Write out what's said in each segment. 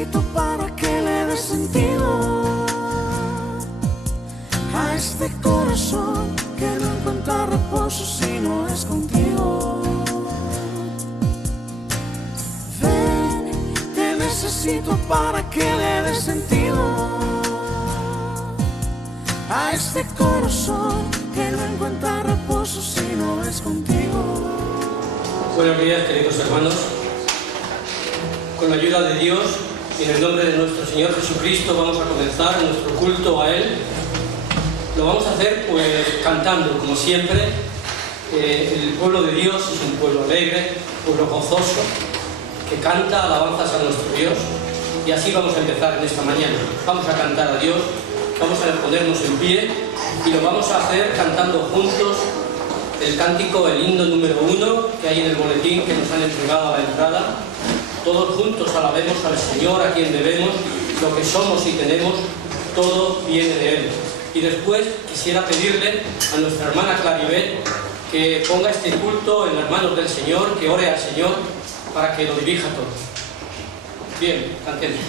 necesito para que le dé sentido a este corazón que no encuentra reposo si no es contigo. Ven, te necesito para que le dé sentido a este corazón que no encuentra reposo si no es contigo. Buenos días, queridos hermanos. Con la ayuda de Dios y en el nombre de nuestro Señor Jesucristo vamos a comenzar nuestro culto a Él. Lo vamos a hacer pues cantando, como siempre. El pueblo de Dios es un pueblo alegre, un pueblo gozoso, que canta alabanzas a nuestro Dios. Y así vamos a empezar en esta mañana. Vamos a cantar a Dios, vamos a ponernos en pie y lo vamos a hacer cantando juntos el cántico, el himno número 1 que hay en el boletín que nos han entregado a la entrada. Todos juntos alabemos al Señor, a quien debemos lo que somos y tenemos, todo viene de Él. Y después quisiera pedirle a nuestra hermana Claribel que ponga este culto en las manos del Señor, que ore al Señor para que lo dirija todo. Bien, cantemos.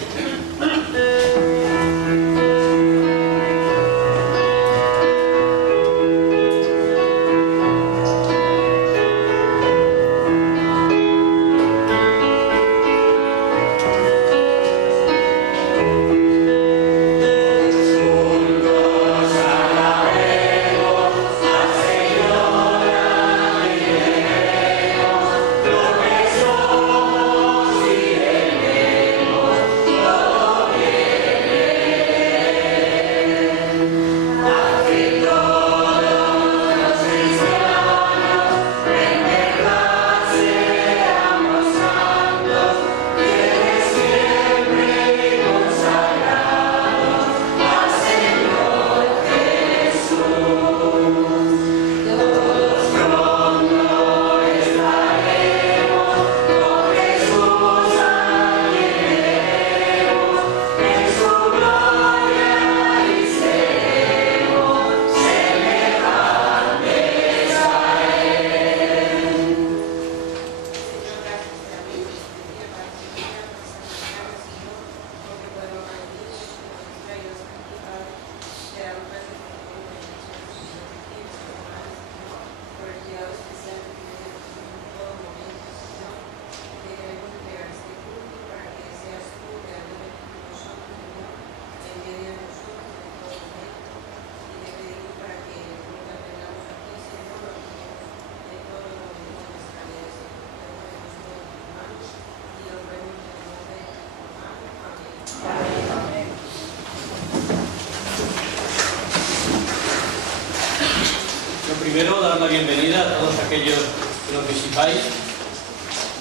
Primero, dar la bienvenida a todos aquellos que nos visitáis.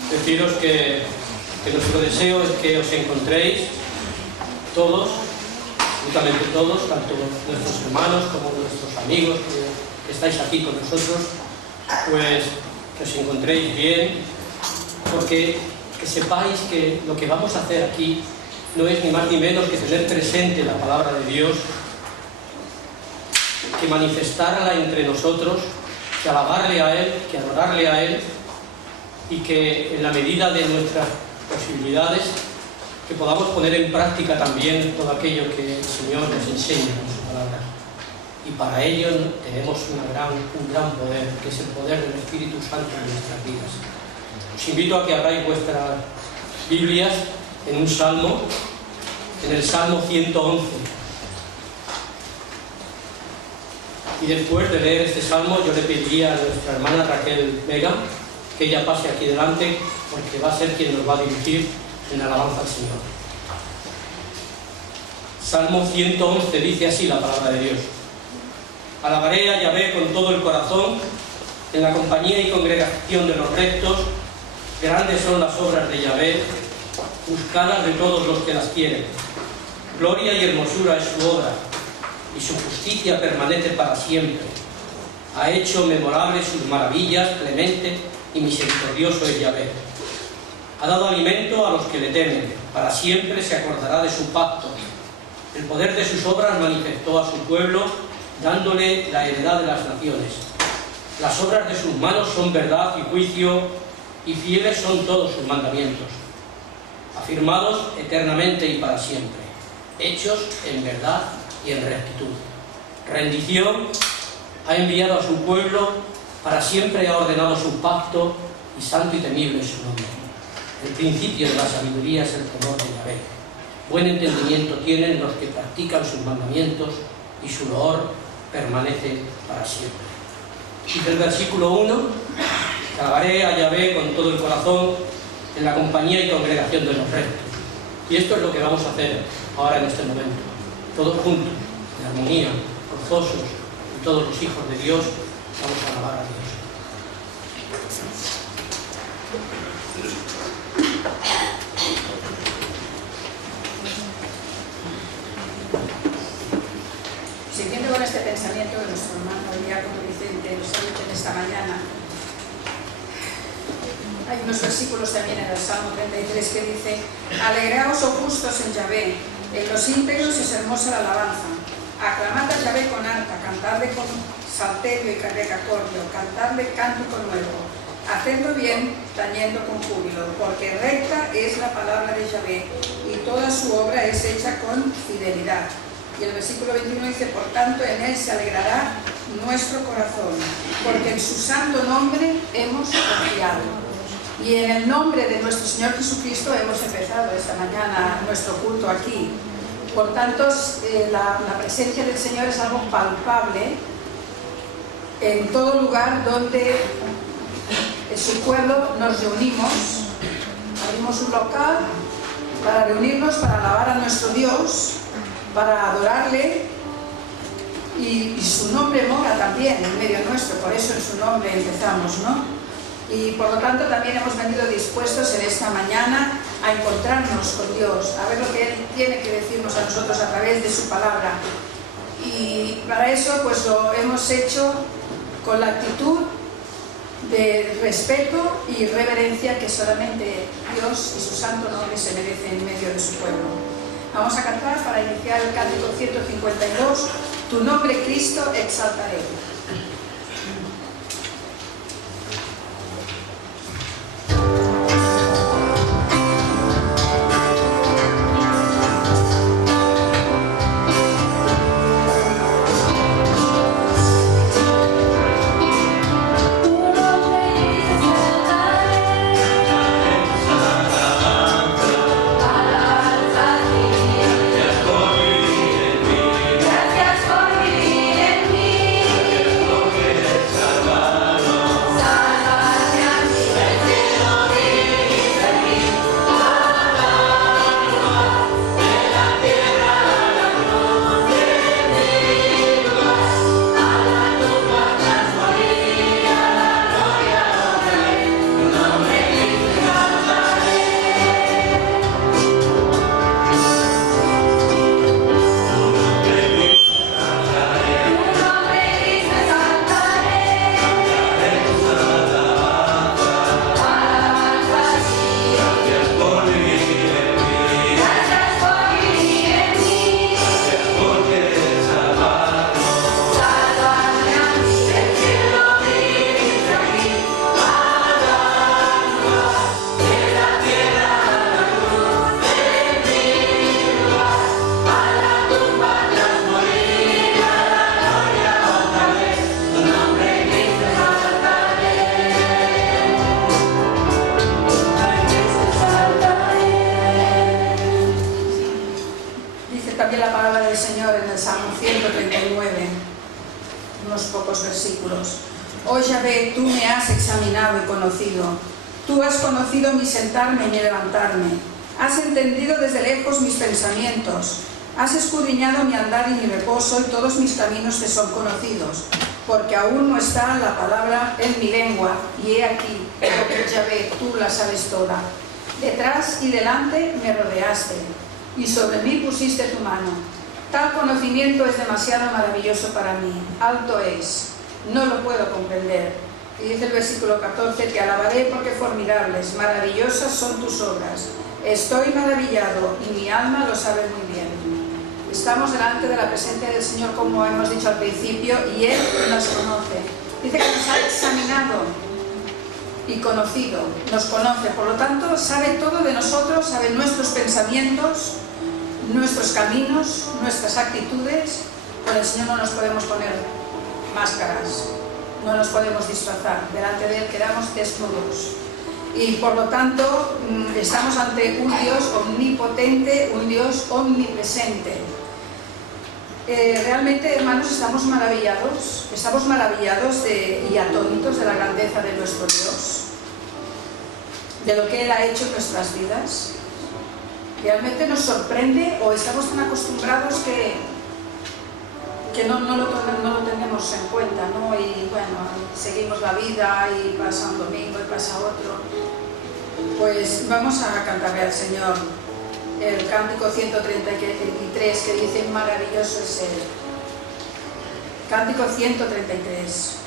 Deciros que nuestro deseo es que os encontréis todos, absolutamente todos, tanto nuestros hermanos como nuestros amigos que estáis aquí con nosotros, pues que os encontréis bien, porque que sepáis que lo que vamos a hacer aquí no es ni más ni menos que tener presente la palabra de Dios, que manifestarla entre nosotros, que alabarle a Él, que adorarle a Él, y que en la medida de nuestras posibilidades que podamos poner en práctica también todo aquello que el Señor nos enseña en su palabra. Y para ello tenemos un gran poder, que es el poder del Espíritu Santo en nuestras vidas. Os invito a que abráis vuestras Biblias en un salmo, en el Salmo 111. Y después de leer este salmo, yo le pediría a nuestra hermana Raquel Vega que ella pase aquí delante, porque va a ser quien nos va a dirigir en la alabanza al Señor. Salmo 111 dice así la palabra de Dios: alabaré a Yahvé con todo el corazón, en la compañía y congregación de los rectos. Grandes son las obras de Yahvé, buscadas de todos los que las quieren. Gloria y hermosura es su obra, y su justicia permanece para siempre. Ha hecho memorables sus maravillas, clemente y misericordioso es Yahvé. Ha dado alimento a los que le temen, para siempre se acordará de su pacto. El poder de sus obras manifestó a su pueblo, dándole la heredad de las naciones. Las obras de sus manos son verdad y juicio, y fieles son todos sus mandamientos. afirmados eternamente y para siempre, hechos en verdad y en rectitud. Rendición, ha enviado a su pueblo, para siempre ha ordenado su pacto, y santo y temible es su nombre. El principio de la sabiduría es el temor de Yahvé. Buen entendimiento tienen los que practican sus mandamientos, y su loor permanece para siempre. Dice el versículo 1, que alabaré a Yahvé con todo el corazón, en la compañía y congregación de los rectos. Y esto es lo que vamos a hacer ahora en este momento, todos juntos, en armonía, gozosos, y todos los hijos de Dios, vamos a alabar a Dios. Siguiendo con este pensamiento de nuestro hermano el diácono Vicente nos ha dicho en esta mañana, hay unos versículos también en el Salmo 33 que dice: alegraos, oh justos, en Yahvé, en los íntegros es hermosa la alabanza. Aclamad a Yahvé con arpa, cantadle con salterio y recacordio, cantadle cántico nuevo. Hacedlo bien, tañendo con júbilo, porque recta es la palabra de Yahvé, y toda su obra es hecha con fidelidad. Y el versículo 21 dice: por tanto en él se alegrará nuestro corazón, porque en su santo nombre hemos confiado. Y en el nombre de nuestro Señor Jesucristo hemos empezado esta mañana nuestro culto aquí. Por tanto, la presencia del Señor es algo palpable en todo lugar donde en su pueblo nos reunimos. Abrimos un local para reunirnos, para alabar a nuestro Dios, para adorarle, y su nombre mora también en medio nuestro, por eso en su nombre empezamos, ¿no? Y por lo tanto también hemos venido dispuestos en esta mañana a encontrarnos con Dios, a ver lo que Él tiene que decirnos a nosotros a través de su palabra. Y para eso pues lo hemos hecho con la actitud de respeto y reverencia que solamente Dios y su santo nombre se merecen en medio de su pueblo. Vamos a cantar para iniciar el cántico 152, tu nombre Cristo exaltaré. Tú has conocido mi sentarme y mi levantarme. Has entendido desde lejos mis pensamientos. Has escudriñado mi andar y mi reposo, y todos mis caminos te son conocidos. Porque aún no está la palabra en mi lengua, y he aquí, Yahvé, tú la sabes toda. Detrás y delante me rodeaste, y sobre mí pusiste tu mano. Tal conocimiento es demasiado maravilloso para mí. Alto es, no lo puedo comprender. Y dice el versículo 14, te alabaré porque formidables, maravillosas son tus obras. Estoy maravillado y mi alma lo sabe muy bien. Estamos delante de la presencia del Señor, como hemos dicho al principio, y Él nos conoce. Dice que nos ha examinado y conocido, nos conoce, por lo tanto sabe todo de nosotros, sabe nuestros pensamientos, nuestros caminos, nuestras actitudes. Con el Señor no nos podemos poner máscaras, no nos podemos disfrazar, delante de Él quedamos desnudos. Y por lo tanto estamos ante un Dios omnipotente, un Dios omnipresente. Realmente, hermanos, estamos maravillados y atónitos de la grandeza de nuestro Dios, de lo que Él ha hecho en nuestras vidas. Realmente nos sorprende, o estamos tan acostumbrados que no lo tenemos en cuenta, ¿no? Y bueno, seguimos la vida y pasa un domingo y pasa otro. Pues vamos a cantarle al Señor el cántico 133 que dice: maravilloso es Él. Cántico 133.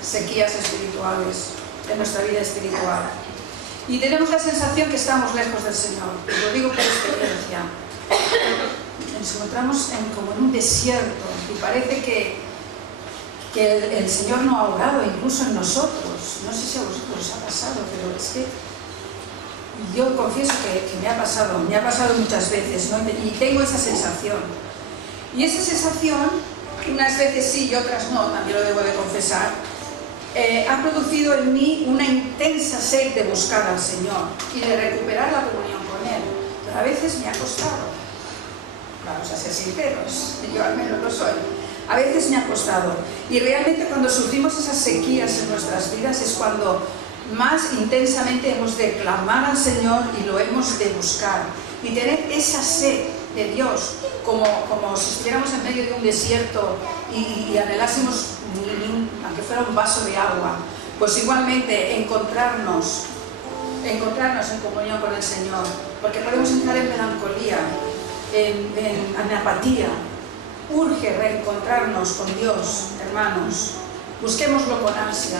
Sequías espirituales en nuestra vida espiritual, y tenemos la sensación que estamos lejos del Señor. Lo digo por experiencia. Nos encontramos como en un desierto y parece que el Señor no ha obrado incluso en nosotros. No sé si a vosotros os ha pasado, pero es que yo confieso que me ha pasado muchas veces, ¿no? Y tengo esa sensación. Y esa sensación, unas veces sí y otras no, también lo debo de confesar, ha producido en mí una intensa sed de buscar al Señor y de recuperar la comunión con Él. Pero a veces me ha costado, vamos a ser sinceros, yo al menos lo soy, a veces me ha costado. Y realmente cuando sufrimos esas sequías en nuestras vidas es cuando más intensamente hemos de clamar al Señor y lo hemos de buscar. Y tener esa sed de Dios, como si estuviéramos en medio de un desierto y anhelásemos, aunque fuera un vaso de agua, pues igualmente encontrarnos en comunión con el Señor, porque podemos entrar en melancolía, en apatía. Urge reencontrarnos con Dios, hermanos. Busquémoslo con ansia,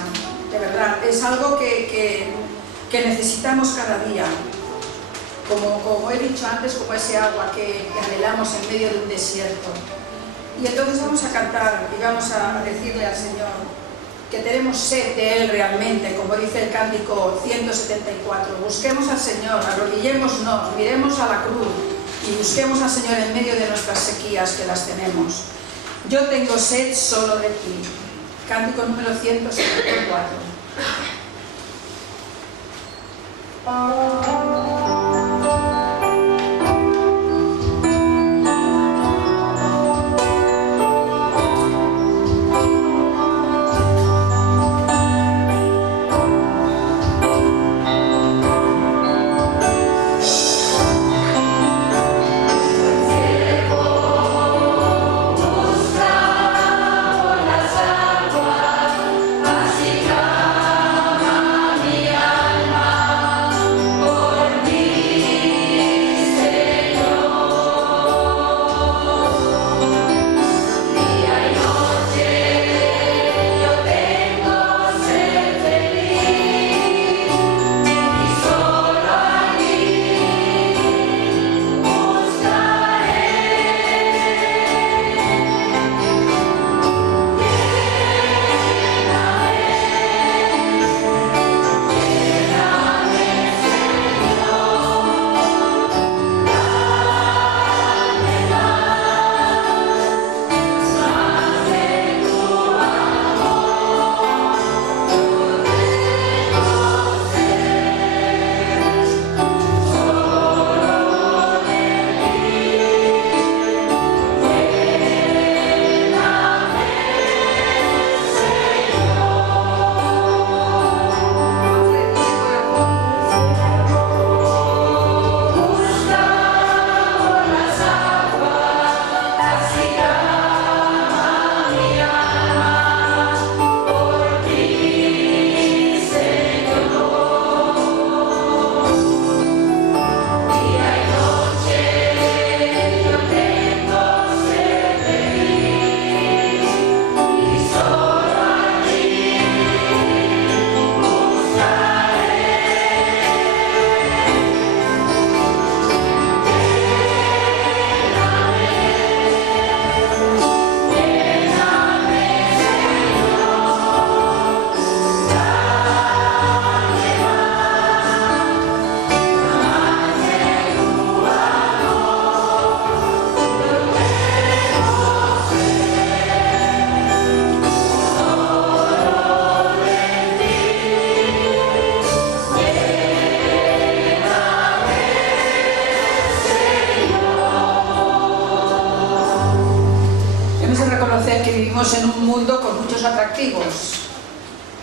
de verdad. Es algo que necesitamos cada día. Como he dicho antes, como ese agua que anhelamos en medio de un desierto. Y entonces vamos a cantar y vamos a decirle al Señor que tenemos sed de Él realmente, como dice el cántico 174. Busquemos al Señor, arrodillémonos, miremos a la cruz y busquemos al Señor en medio de nuestras sequías, que las tenemos. Yo tengo sed solo de ti. Cántico número 174. Oh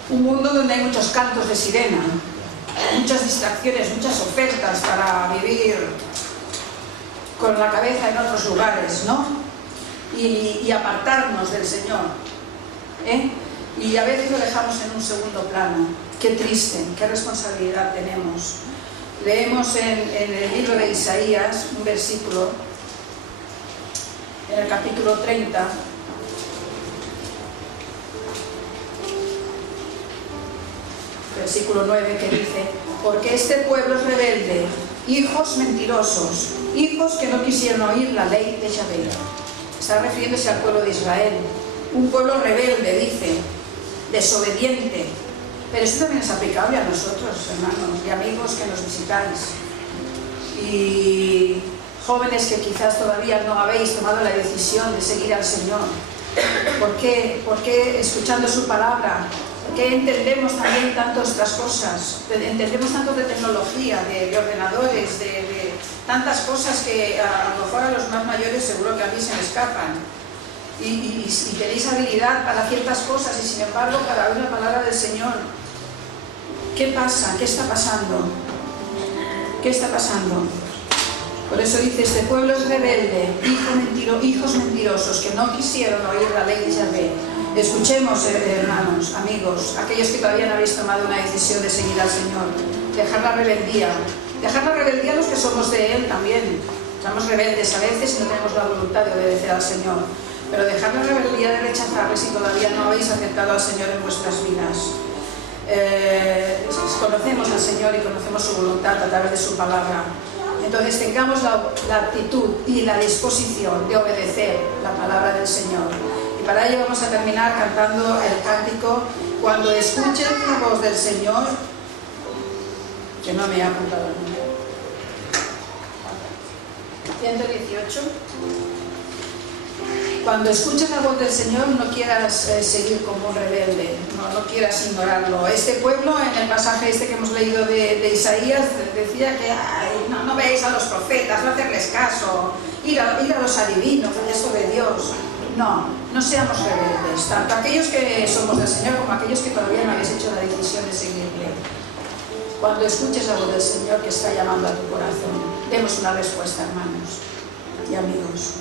Un mundo donde hay muchos cantos de sirena, muchas distracciones, muchas ofertas para vivir con la cabeza en otros lugares, ¿no? Y apartarnos del Señor, ¿eh? Y a veces lo dejamos en un segundo plano. Qué triste, qué responsabilidad tenemos. Leemos en el libro de Isaías un versículo, en el capítulo 30, versículo 9, que dice: porque este pueblo es rebelde, hijos mentirosos, hijos que no quisieron oír la ley de Yahvé. Está refiriéndose al pueblo de Israel, un pueblo rebelde, dice, desobediente. Pero esto también es aplicable a nosotros, hermanos y amigos que nos visitáis, y jóvenes que quizás todavía no habéis tomado la decisión de seguir al Señor. ¿Por qué? Porque escuchando su palabra, porque entendemos también tantas otras cosas, entendemos tanto de tecnología, de ordenadores, de tantas cosas que a lo mejor a los más mayores seguro que a mí se me escapan. Y tenéis habilidad para ciertas cosas y sin embargo para oír la palabra del Señor. ¿Qué pasa? ¿Qué está pasando? ¿Qué está pasando? Por eso dice: este pueblo es rebelde, hijos mentirosos que no quisieron oír la ley de Yahvé. Escuchemos, hermanos, amigos, aquellos que todavía no habéis tomado una decisión de seguir al Señor. Dejar la rebeldía a los que somos de Él también. Somos rebeldes a veces y no tenemos la voluntad de obedecer al Señor. Pero dejar la rebeldía de rechazarle si todavía no habéis aceptado al Señor en vuestras vidas. Conocemos al Señor y conocemos su voluntad a través de su palabra. Entonces tengamos la actitud y la disposición de obedecer la palabra del Señor. Y para ello vamos a terminar cantando el cántico Cuando escuchen la voz del Señor, que no me he apuntado el número. 118. Cuando escuches la voz del Señor, no quieras seguir como un rebelde, no quieras ignorarlo. Este pueblo, en el pasaje este que hemos leído de Isaías, decía que no veáis a los profetas, no hacerles caso, ir a los adivinos, a esto de Dios. No seamos rebeldes, tanto aquellos que somos del Señor como aquellos que todavía no habéis hecho la decisión de seguirle. Cuando escuches la voz del Señor que está llamando a tu corazón, demos una respuesta, hermanos y amigos.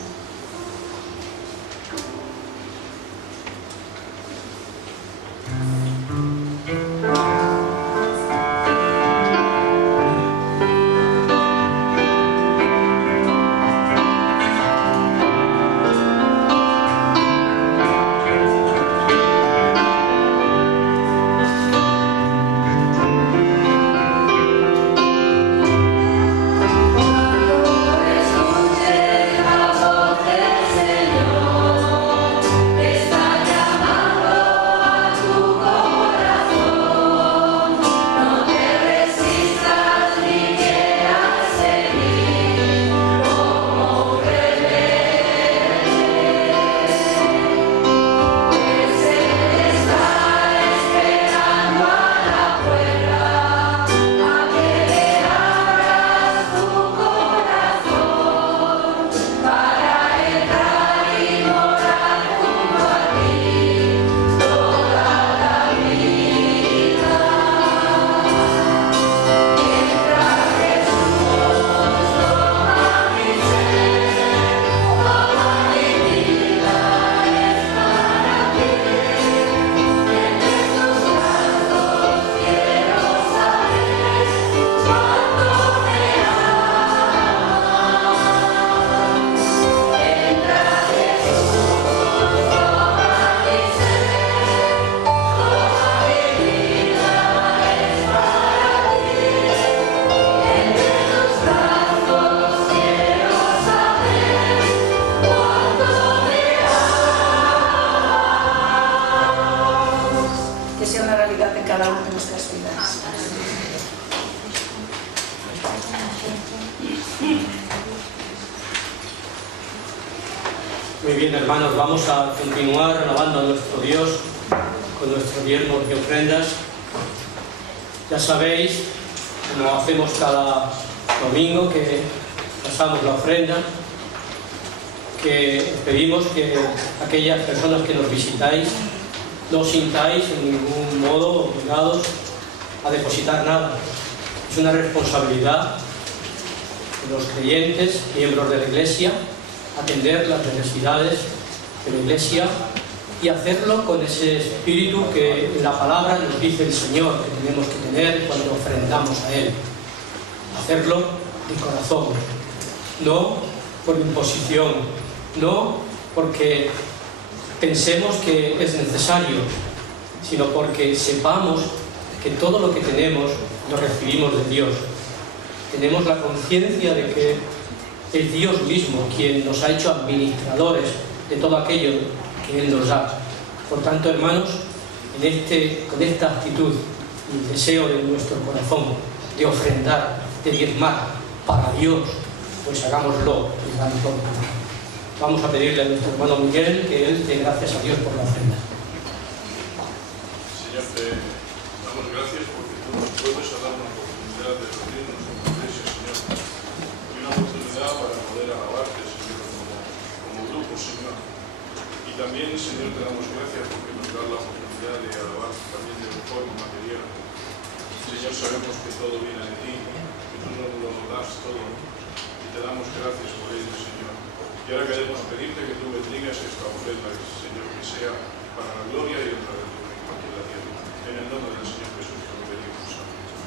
Muy bien, hermanos, vamos a continuar alabando a nuestro Dios con nuestros diezmos y ofrendas. Ya sabéis, como hacemos cada domingo que pasamos la ofrenda, que pedimos que aquellas personas que nos visitáis no os sintáis en ningún modo obligados a depositar nada. Es una responsabilidad de los creyentes, miembros de la Iglesia, atender las necesidades de la Iglesia y hacerlo con ese espíritu que en la palabra nos dice el Señor que tenemos que tener cuando ofrendamos a Él. Hacerlo de corazón, no por imposición, no porque pensemos que es necesario, sino porque sepamos que todo lo que tenemos lo recibimos de Dios. Tenemos la conciencia de que es Dios mismo quien nos ha hecho administradores de todo aquello que Él nos da. Por tanto, hermanos, con esta actitud y el deseo de nuestro corazón de ofrendar, de diezmar para Dios, pues hagámoslo y hagámoslo. Vamos a pedirle a nuestro hermano Miguel que él dé gracias a Dios por la ofrenda. Señor, te damos gracias porque tú nos puedes dar una oportunidad de reunirnos en la iglesia, Señor, y una oportunidad para poder alabarte, Señor, como grupo, Señor. Y también, Señor, te damos gracias porque nos das la oportunidad de alabarte también de forma material. Señor, sabemos que todo viene de ti, que tú nos lo das todo, y te damos gracias por ello, Señor. Y ahora queremos pedirte que tú bendigas esta ofrenda, Señor, que sea para la gloria y honra de tu reino aquí en la tierra. En el nombre del Señor Jesús te lo pedimos.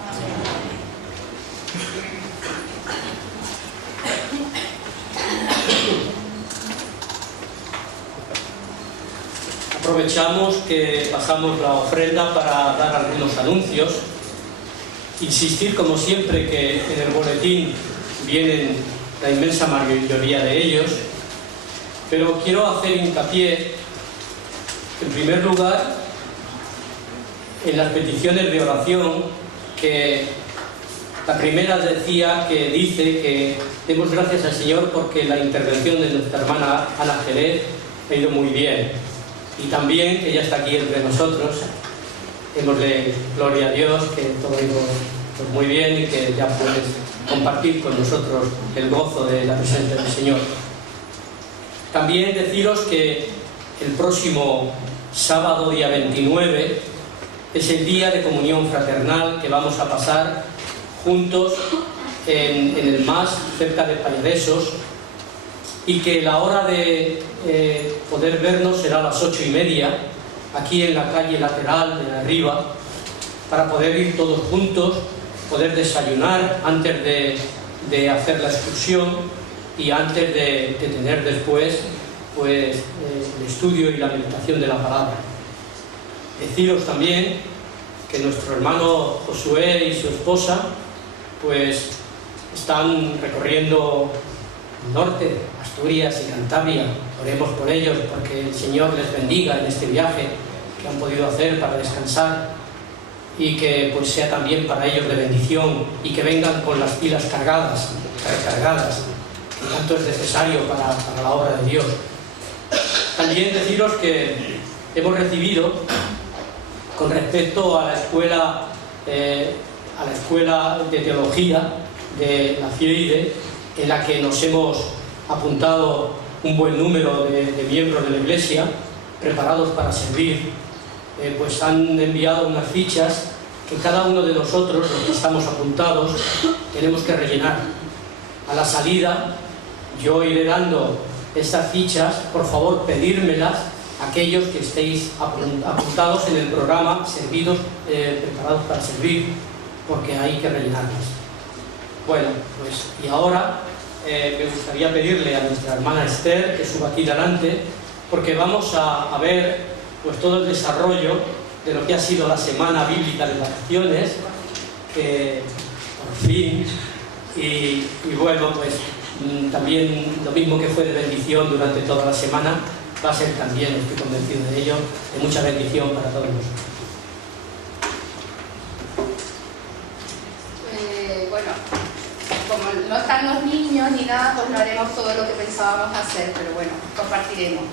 Amén. Aprovechamos que pasamos la ofrenda para dar algunos anuncios. Insistir, como siempre, que en el boletín vienen la inmensa mayoría de ellos, pero quiero hacer hincapié, en primer lugar, en las peticiones de oración, que la primera dice que demos gracias al Señor porque la intervención de nuestra hermana Ana Jerez ha ido muy bien, y también que ya está aquí entre nosotros. Démosle gloria a Dios, que todo ha ido pues muy bien y que ya puedes compartir con nosotros el gozo de la presencia del Señor. También deciros que el próximo sábado, día 29, es el día de comunión fraternal que vamos a pasar juntos en el MAS, cerca de Pallaresos, y que la hora de poder vernos será a las 8:30, aquí en la calle lateral de arriba, para poder ir todos juntos, poder desayunar antes de hacer la excursión y antes de tener después pues, el estudio y la meditación de la palabra. Deciros también que nuestro hermano Josué y su esposa pues están recorriendo el norte, Asturias y Cantabria. Oremos por ellos porque el Señor les bendiga en este viaje que han podido hacer para descansar y que pues sea también para ellos de bendición y que vengan con las pilas recargadas, que tanto es necesario para la obra de Dios. También deciros que hemos recibido, con respecto a la escuela de teología de la CIEIDE, en la que nos hemos apuntado un buen número de miembros de la Iglesia preparados para servir, pues han enviado unas fichas que cada uno de nosotros, los que estamos apuntados, tenemos que rellenar. A la salida yo iré dando estas fichas, por favor pedírmelas aquellos que estéis apuntados en el programa Servidos, preparados para servir, porque hay que rellenarlas. Bueno, pues y ahora me gustaría pedirle a nuestra hermana Esther que suba aquí delante, porque vamos a ver pues todo el desarrollo de lo que ha sido la semana bíblica de vacaciones, que por fin, y bueno, pues también lo mismo que fue de bendición durante toda la semana, va a ser también, estoy convencido de ello, de mucha bendición para todos nosotros. Bueno, como no están los niños ni nada, pues no haremos todo lo que pensábamos hacer, pero bueno, compartiremos.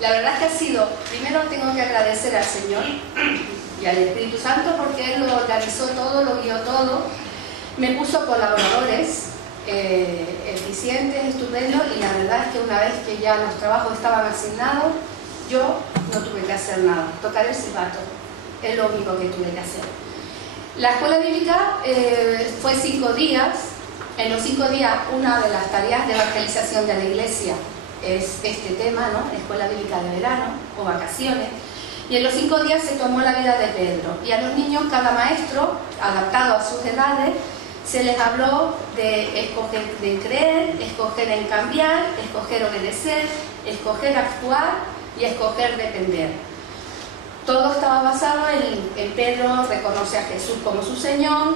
La verdad es que ha sido, primero tengo que agradecer al Señor y al Espíritu Santo porque Él lo organizó todo, lo guió todo, me puso colaboradores eficientes, estupendos, y la verdad es que una vez que ya los trabajos estaban asignados, Yo no tuve que hacer nada, tocar el silbato, es lo único que tuve que hacer. La escuela bíblica fue 5 días. En los 5 días, una de las tareas de evangelización de la iglesia es este tema, ¿no? Escuela bíblica de verano o vacaciones. Y en los 5 días se tomó la vida de Pedro. Y a los niños, cada maestro, adaptado a sus edades, se les habló de escoger de creer, escoger en cambiar, escoger obedecer, escoger actuar y escoger depender. Todo estaba basado en Pedro reconoce a Jesús como su Señor,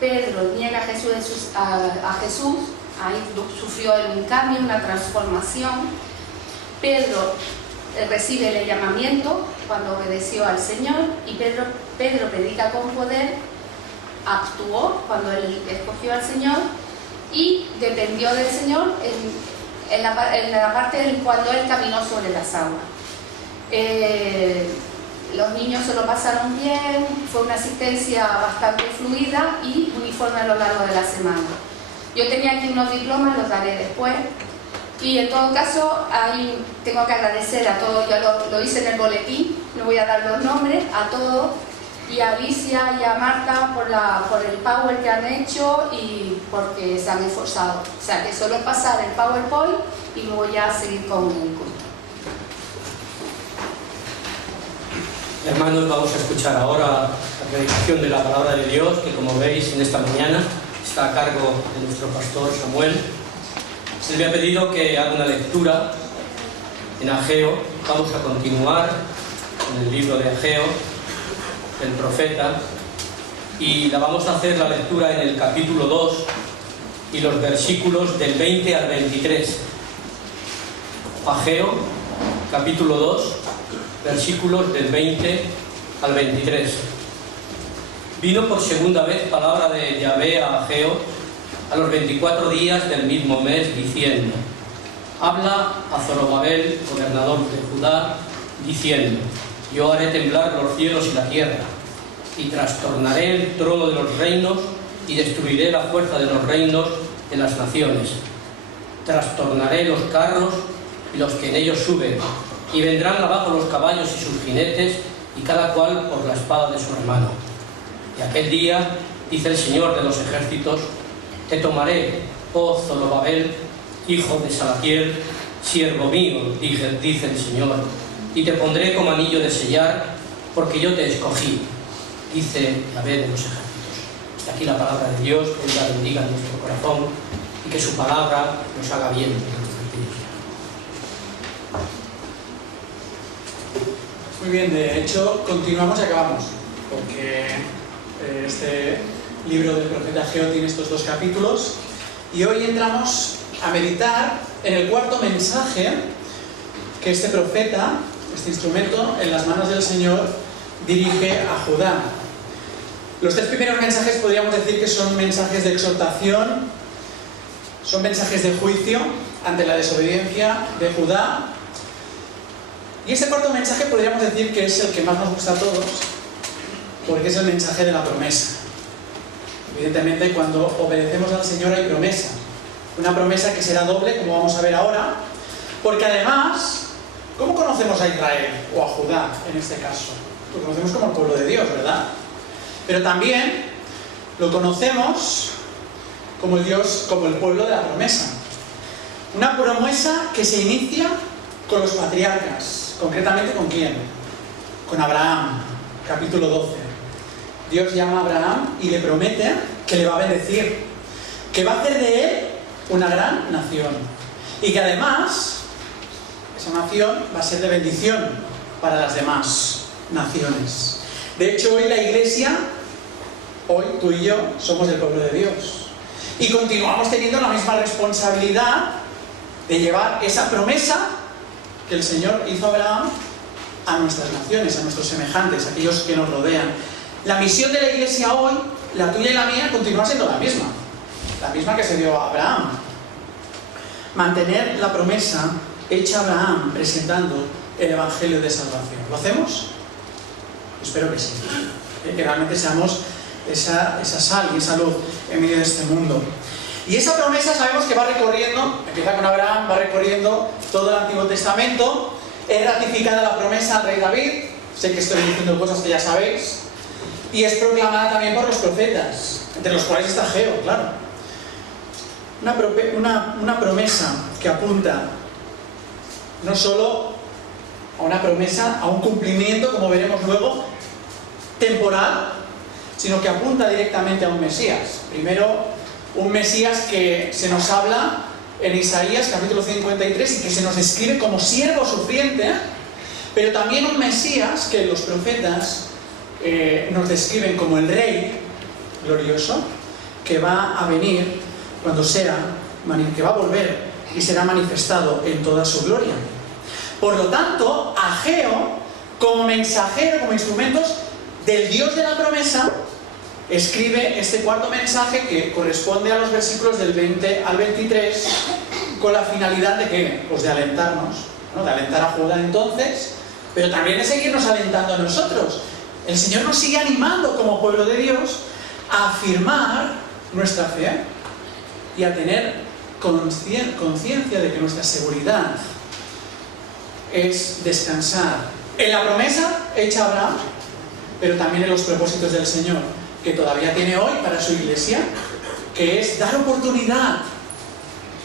Pedro niega a Jesús, ahí sufrió un cambio, una transformación. Pedro recibe el llamamiento cuando obedeció al Señor y Pedro predica con poder, actuó cuando él escogió al Señor y dependió del Señor en la parte cuando él caminó sobre las aguas. Los niños se lo pasaron bien, fue una asistencia bastante fluida y uniforme a lo largo de la semana. Yo tenía aquí unos diplomas, los daré después. Y en todo caso, ahí tengo que agradecer a todos, ya lo hice en el boletín, no voy a dar los nombres, a todos, y a Alicia y a Marta por el Power que han hecho y porque se han esforzado. O sea, que solo pasar el PowerPoint y luego ya seguir con el culto. Hermanos, vamos a escuchar ahora la predicación de la palabra de Dios, que como veis en esta mañana está a cargo de nuestro pastor Samuel. Se me ha pedido que haga una lectura en Ageo. Vamos a continuar en el libro de Ageo, el profeta, y la vamos a hacer la lectura en el capítulo 2 y los versículos del 20 al 23. Ageo, capítulo 2, versículos del 20 al 23. Vino por segunda vez palabra de Yahvé a Ageo a los 24 días del mismo mes, diciendo: habla a Zorobabel, gobernador de Judá, diciendo: yo haré temblar los cielos y la tierra, y trastornaré el trono de los reinos, y destruiré la fuerza de los reinos de las naciones. Trastornaré los carros y los que en ellos suben, y vendrán abajo los caballos y sus jinetes, y cada cual por la espada de su hermano. Y aquel día, dice el Señor de los ejércitos, te tomaré, oh Zorobabel, hijo de Salatiel, siervo mío, dice el Señor, y te pondré como anillo de sellar, porque yo te escogí, dice Yahvé de los ejércitos. Hasta aquí la palabra de Dios, que Él la bendiga en nuestro corazón, y que su palabra nos haga bien en nuestra espíritu. Muy bien, de hecho, continuamos y acabamos, porque este libro del profeta Ageo tiene estos 2 capítulos, y hoy entramos a meditar en el 4.º mensaje que este profeta, este instrumento en las manos del Señor, dirige a Judá. Los 3 primeros mensajes podríamos decir que son mensajes de exhortación, son mensajes de juicio ante la desobediencia de Judá. Y este 4.º mensaje podríamos decir que es el que más nos gusta a todos, porque es el mensaje de la promesa. Evidentemente, cuando obedecemos al Señor hay promesa. Una promesa que será doble, como vamos a ver ahora, porque además, ¿cómo conocemos a Israel o a Judá en este caso? Lo conocemos como el pueblo de Dios, ¿verdad? Pero también lo conocemos como el pueblo de la promesa. Una promesa que se inicia con los patriarcas. ¿Concretamente con quién? Con Abraham, capítulo 12. Dios llama a Abraham y le promete que le va a bendecir, que va a hacer de él una gran nación, y que además esa nación va a ser de bendición para las demás naciones. De hecho, hoy la Iglesia, hoy tú y yo, somos el pueblo de Dios, y continuamos teniendo la misma responsabilidad de llevar esa promesa que el Señor hizo a Abraham a nuestras naciones, a nuestros semejantes, a aquellos que nos rodean. La misión de la Iglesia hoy, la tuya y la mía, continúa siendo la misma que se dio a Abraham. Mantener la promesa hecha a Abraham presentando el Evangelio de salvación. ¿Lo hacemos? Espero que sí. Que realmente seamos esa sal y esa luz en medio de este mundo. Y esa promesa sabemos que va recorriendo, empieza con Abraham, va recorriendo todo el Antiguo Testamento, es ratificada la promesa al rey David, sé que estoy diciendo cosas que ya sabéis, y es proclamada también por los profetas, entre los cuales está Ageo, claro. Una promesa que apunta no solo a una promesa, a un cumplimiento, como veremos luego, temporal, sino que apunta directamente a un Mesías. Primero, un Mesías que se nos habla en Isaías capítulo 53 y que se nos describe como siervo sufriente, pero también un Mesías que los profetas nos describen como el rey glorioso que va a venir cuando que va a volver y será manifestado en toda su gloria. Por lo tanto, Ageo, como mensajero, como instrumentos del Dios de la promesa, escribe este cuarto mensaje que corresponde a los versículos del 20 al 23, con la finalidad de ¿qué? Pues de alentarnos, ¿no? De alentar a Judá entonces, pero también de seguirnos alentando a nosotros. El Señor nos sigue animando como pueblo de Dios a afirmar nuestra fe y a tener conciencia de que nuestra seguridad es descansar en la promesa hecha a Abraham, pero también en los propósitos del Señor, que todavía tiene hoy para su iglesia, que es dar oportunidad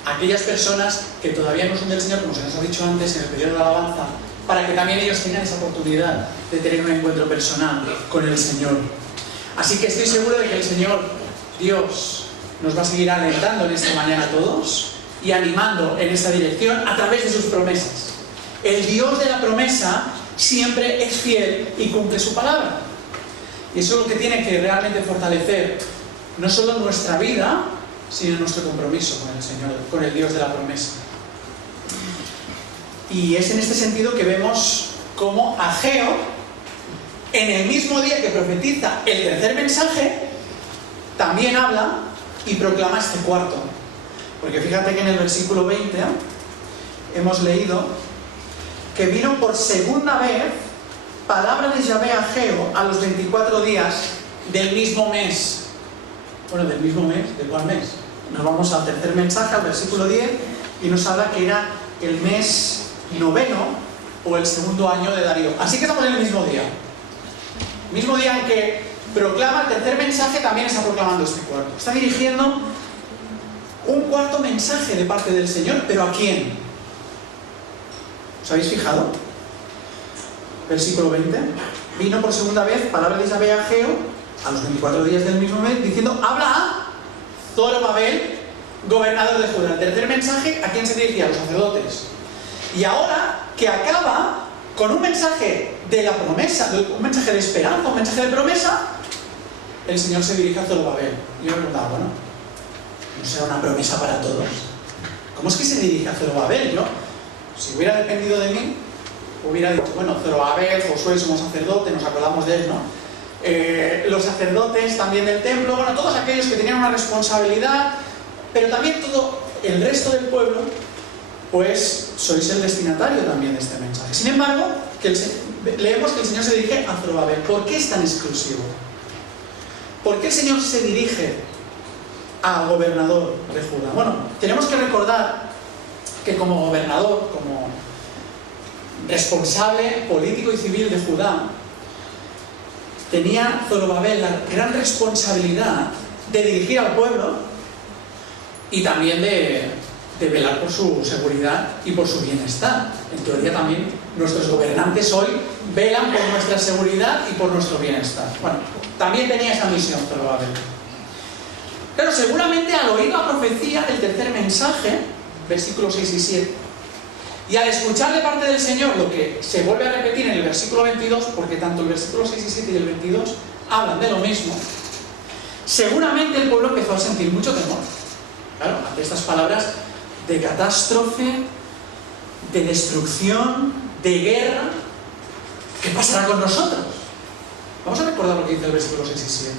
a aquellas personas que todavía no son del Señor, como se nos ha dicho antes en el periodo de alabanza, para que también ellos tengan esa oportunidad de tener un encuentro personal con el Señor. Así que estoy seguro de que el Señor, Dios, nos va a seguir alentando en esta mañana a todos y animando en esta dirección a través de sus promesas. El Dios de la promesa siempre es fiel y cumple su palabra. Y eso es lo que tiene que realmente fortalecer no solo nuestra vida, sino nuestro compromiso con el Señor, con el Dios de la promesa. Y es en este sentido que vemos cómo Ageo, en el mismo día que profetiza el tercer mensaje, también habla y proclama este cuarto. Porque fíjate que en el versículo 20 hemos leído que vino por segunda vez palabra de Yahvé a Ageo a los 24 días del mismo mes. Bueno, del mismo mes, ¿de cuál mes? Nos vamos al tercer mensaje, al versículo 10, y nos habla que era el mes noveno o el segundo año de Darío. Así que estamos en el mismo día. Mismo día en que proclama el tercer mensaje, también está proclamando este cuarto. Está dirigiendo un cuarto mensaje de parte del Señor, pero ¿a quién? ¿Os habéis fijado? Versículo 20. Vino por segunda vez palabra de Yahvé a Ageo a los 24 días del mismo mes, diciendo: habla a Zorobabel, gobernador de Judá. El tercer mensaje, ¿a quién se dirigía? A los sacerdotes. Y ahora que acaba con un mensaje de la promesa, un mensaje de esperanza, un mensaje de promesa, el Señor se dirige a Zorobabel. Y yo me preguntaba, bueno, ¿no será una promesa para todos? ¿Cómo es que se dirige a Zorobabel? Yo, si hubiera dependido de mí, hubiera dicho, bueno, Zorobabel, Josué, somos sacerdotes, nos acordamos de él, ¿no? Los sacerdotes también del templo, bueno, todos aquellos que tenían una responsabilidad, pero también todo el resto del pueblo, pues sois el destinatario también de este mensaje. Sin embargo, leemos que el Señor se dirige a Zorobabel. ¿Por qué es tan exclusivo? ¿Por qué el Señor se dirige al gobernador de Judá? Bueno, tenemos que recordar que como gobernador, como responsable político y civil de Judá, tenía Zorobabel la gran responsabilidad de dirigir al pueblo y también de velar por su seguridad y por su bienestar. En teoría también nuestros gobernantes hoy velan por nuestra seguridad y por nuestro bienestar. Bueno, también tenía esa misión Zorobabel. Pero seguramente al oír la profecía del tercer mensaje, versículos 6 y 7, y al escuchar de parte del Señor lo que se vuelve a repetir en el versículo 22, porque tanto el versículo 6 y 7 y el 22 hablan de lo mismo, seguramente el pueblo empezó a sentir mucho temor. Claro, ante estas palabras de catástrofe, de destrucción, de guerra, ¿qué pasará con nosotros? Vamos a recordar lo que dice el versículo 6 y 7.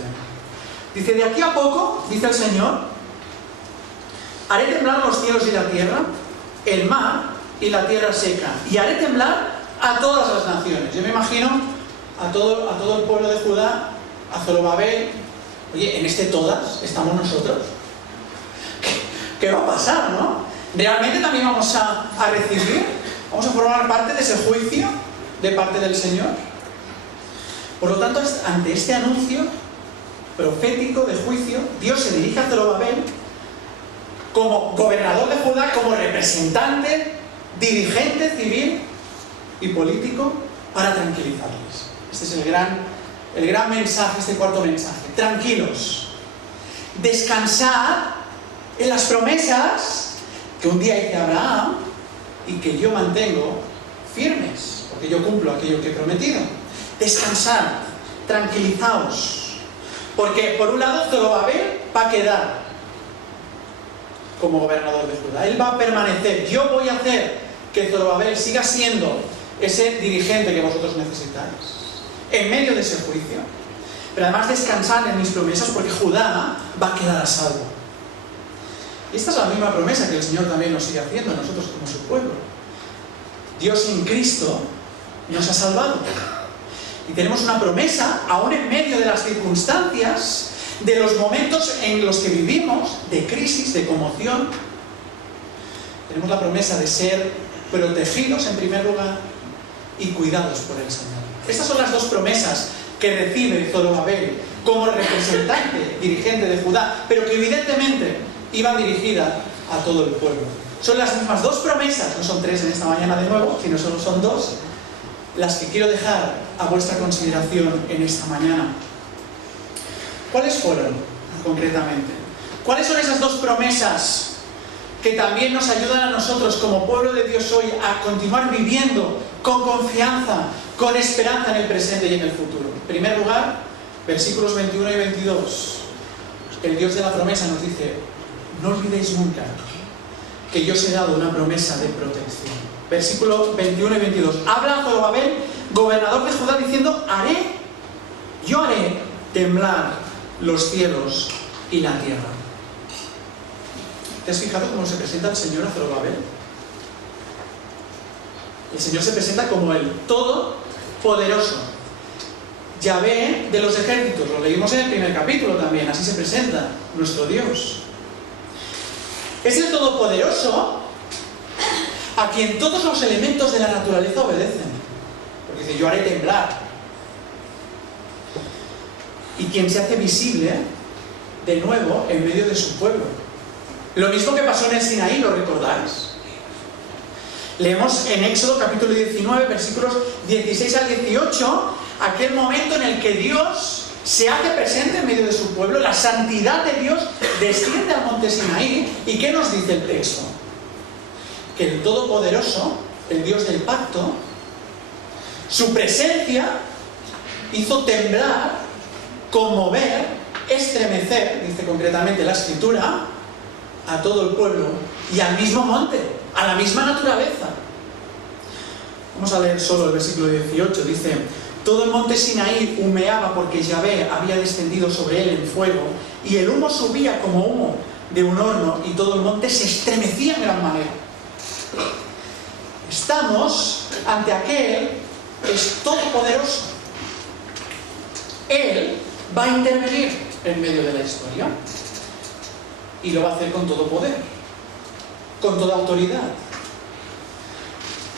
Dice: de aquí a poco, dice el Señor, haré temblar los cielos y la tierra, el mar y la tierra seca, y haré temblar a todas las naciones. Yo me imagino a todo el pueblo de Judá, a Zorobabel. Oye, en este todas estamos nosotros. ¿Qué va a pasar, no? ¿Realmente también vamos a recibir Vamos a formar parte de ese juicio de parte del Señor. Por lo tanto, ante este anuncio profético de juicio, Dios se dirige a Zorobabel como gobernador de Judá, como representante, dirigente civil y político, para tranquilizarles. Este es el gran mensaje, este cuarto mensaje. Tranquilos. Descansad en las promesas que un día hice a Abraham y que yo mantengo firmes, porque yo cumplo aquello que he prometido. Descansad, tranquilizaos, porque por un lado Zorobabel va a quedar como gobernador de Judá, él va a permanecer. Yo voy a hacer que Zorobabel siga siendo ese dirigente que vosotros necesitáis, en medio de ese juicio. Pero además descansad en mis promesas, porque Judá va a quedar a salvo. Y esta es la misma promesa que el Señor también nos sigue haciendo a nosotros como su pueblo. Dios en Cristo nos ha salvado. Y tenemos una promesa, aún en medio de las circunstancias, de los momentos en los que vivimos, de crisis, de conmoción. Tenemos la promesa de ser protegidos en primer lugar y cuidados por el Señor. Estas son las dos promesas que recibe Zorobabel como representante, dirigente de Judá, pero que evidentemente iba dirigida a todo el pueblo. Son las mismas dos promesas, no son tres en esta mañana de nuevo, sino solo son dos, las que quiero dejar a vuestra consideración en esta mañana. ¿Cuáles fueron, concretamente? ¿Cuáles son esas dos promesas que también nos ayudan a nosotros como pueblo de Dios hoy a continuar viviendo con confianza, con esperanza en el presente y en el futuro? En primer lugar, versículos 21 y 22. El Dios de la promesa nos dice: no olvidéis nunca que yo os he dado una promesa de protección. Versículo 21 y 22. Habla Zorobabel, gobernador de Judá, diciendo: yo haré temblar los cielos y la tierra. ¿Te has fijado cómo se presenta el Señor a Zorobabel? El Señor se presenta como el Todopoderoso, Yahvé de los ejércitos. Lo leímos en el primer capítulo también. Así se presenta nuestro Dios. Es el Todopoderoso a quien todos los elementos de la naturaleza obedecen. Porque dice: yo haré temblar. Y quien se hace visible de nuevo en medio de su pueblo. Lo mismo que pasó en el Sinaí, ¿lo recordáis? Leemos en Éxodo capítulo 19, versículos 16 al 18, aquel momento en el que Dios se hace presente en medio de su pueblo, la santidad de Dios desciende al monte Sinaí. ¿Y qué nos dice el texto? Que el Todopoderoso, el Dios del pacto, su presencia hizo temblar, conmover, estremecer, dice concretamente la Escritura, a todo el pueblo y al mismo monte, a la misma naturaleza. Vamos a leer solo el versículo 18. Dice: todo el monte Sinaí humeaba porque Yahvé había descendido sobre él en fuego, y el humo subía como humo de un horno, y todo el monte se estremecía en gran manera. Estamos ante aquel que es todopoderoso. Él va a intervenir en medio de la historia y lo va a hacer con todo poder, con toda autoridad.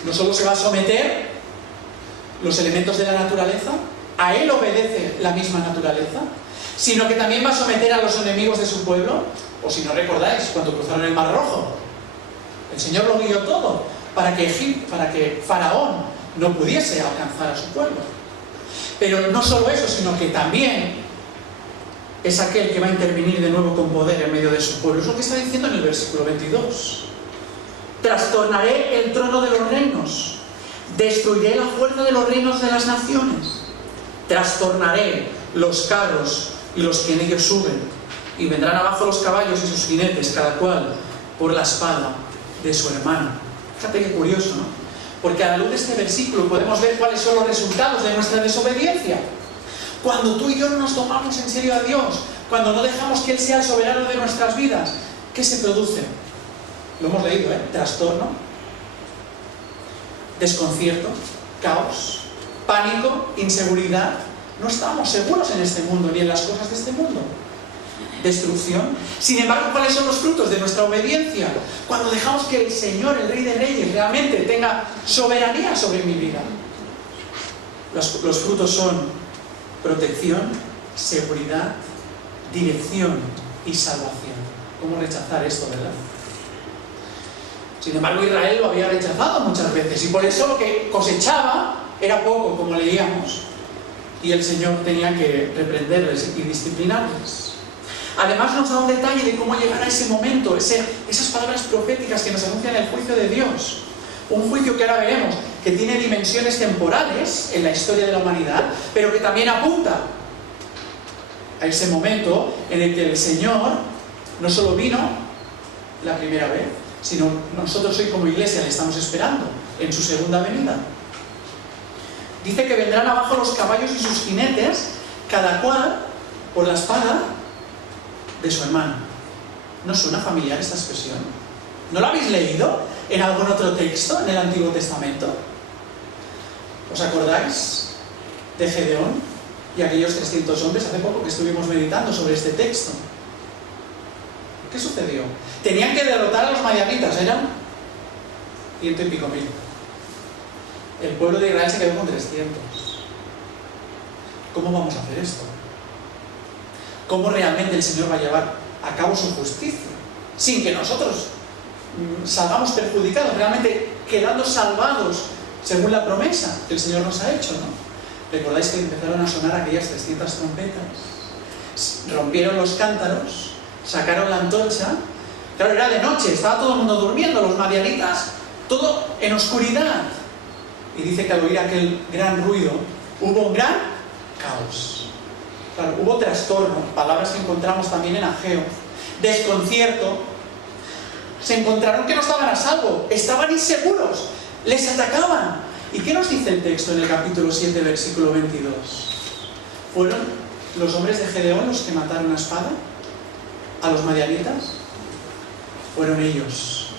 No solo se va a someter los elementos de la naturaleza, a él obedece la misma naturaleza, sino que también va a someter a los enemigos de su pueblo. O si no recordáis, cuando cruzaron el Mar Rojo, el Señor lo guió todo para que Faraón no pudiese alcanzar a su pueblo. Pero no solo eso, sino que también es aquel que va a intervenir de nuevo con poder en medio de su pueblo. Es lo que está diciendo en el versículo 22. Trastornaré el trono de los reinos, destruiré la fuerza de los reinos de las naciones, trastornaré los carros y los que en ellos suben, y vendrán abajo los caballos y sus jinetes, cada cual por la espada de su hermano. Fíjate qué curioso, ¿no? Porque a la luz de este versículo podemos ver cuáles son los resultados de nuestra desobediencia. Cuando tú y yo no nos tomamos en serio a Dios, cuando no dejamos que Él sea el soberano de nuestras vidas, ¿qué se produce? Lo hemos leído, trastorno, desconcierto, caos, pánico, inseguridad. No estamos seguros en este mundo ni en las cosas de este mundo. destrucción. Sin embargo, ¿cuáles son los frutos de nuestra obediencia? Cuando dejamos que el Señor, el Rey de Reyes, realmente tenga soberanía sobre mi vida. Los frutos son protección, seguridad, dirección y salvación. ¿Cómo rechazar esto, verdad? Sin embargo, Israel lo había rechazado muchas veces y por eso lo que cosechaba era poco, como leíamos, y el Señor tenía que reprenderles y disciplinarles. Además nos da un detalle de cómo llegar a ese momento, esas palabras proféticas que nos anuncian el juicio de Dios. Un juicio que ahora veremos que tiene dimensiones temporales en la historia de la humanidad, pero que también apunta a ese momento en el que el Señor no solo vino la primera vez, sino nosotros hoy como iglesia le estamos esperando en su segunda venida. Dice que vendrán abajo los caballos y sus jinetes, cada cual por la espada de su hermano. ¿No suena familiar esta expresión? ¿No la habéis leído en algún otro texto en el Antiguo Testamento? ¿Os acordáis de Gedeón y aquellos 300 hombres hace poco que estuvimos meditando sobre este texto? ¿Qué sucedió? Tenían que derrotar a los madianitas, eran 100 y pico mil. El pueblo de Israel se quedó con 300. ¿Cómo vamos a hacer esto? ¿Cómo realmente el Señor va a llevar a cabo su justicia? Sin que nosotros salgamos perjudicados, realmente quedando salvados según la promesa que el Señor nos ha hecho, ¿no? ¿Recordáis que empezaron a sonar aquellas 300 trompetas? Rompieron los cántaros, sacaron la antorcha. Claro, era de noche, estaba todo el mundo durmiendo, los madianitas, todo en oscuridad. Y dice que al oír aquel gran ruido, hubo un gran caos. Claro, hubo trastorno, palabras que encontramos también en Ageo. Desconcierto. Se encontraron que no estaban a salvo, estaban inseguros, les atacaban. ¿Y qué nos dice el texto en el capítulo 7, versículo 22? ¿Fueron los hombres de Gedeón los que mataron a espada a los madianitas? Fueron ellos,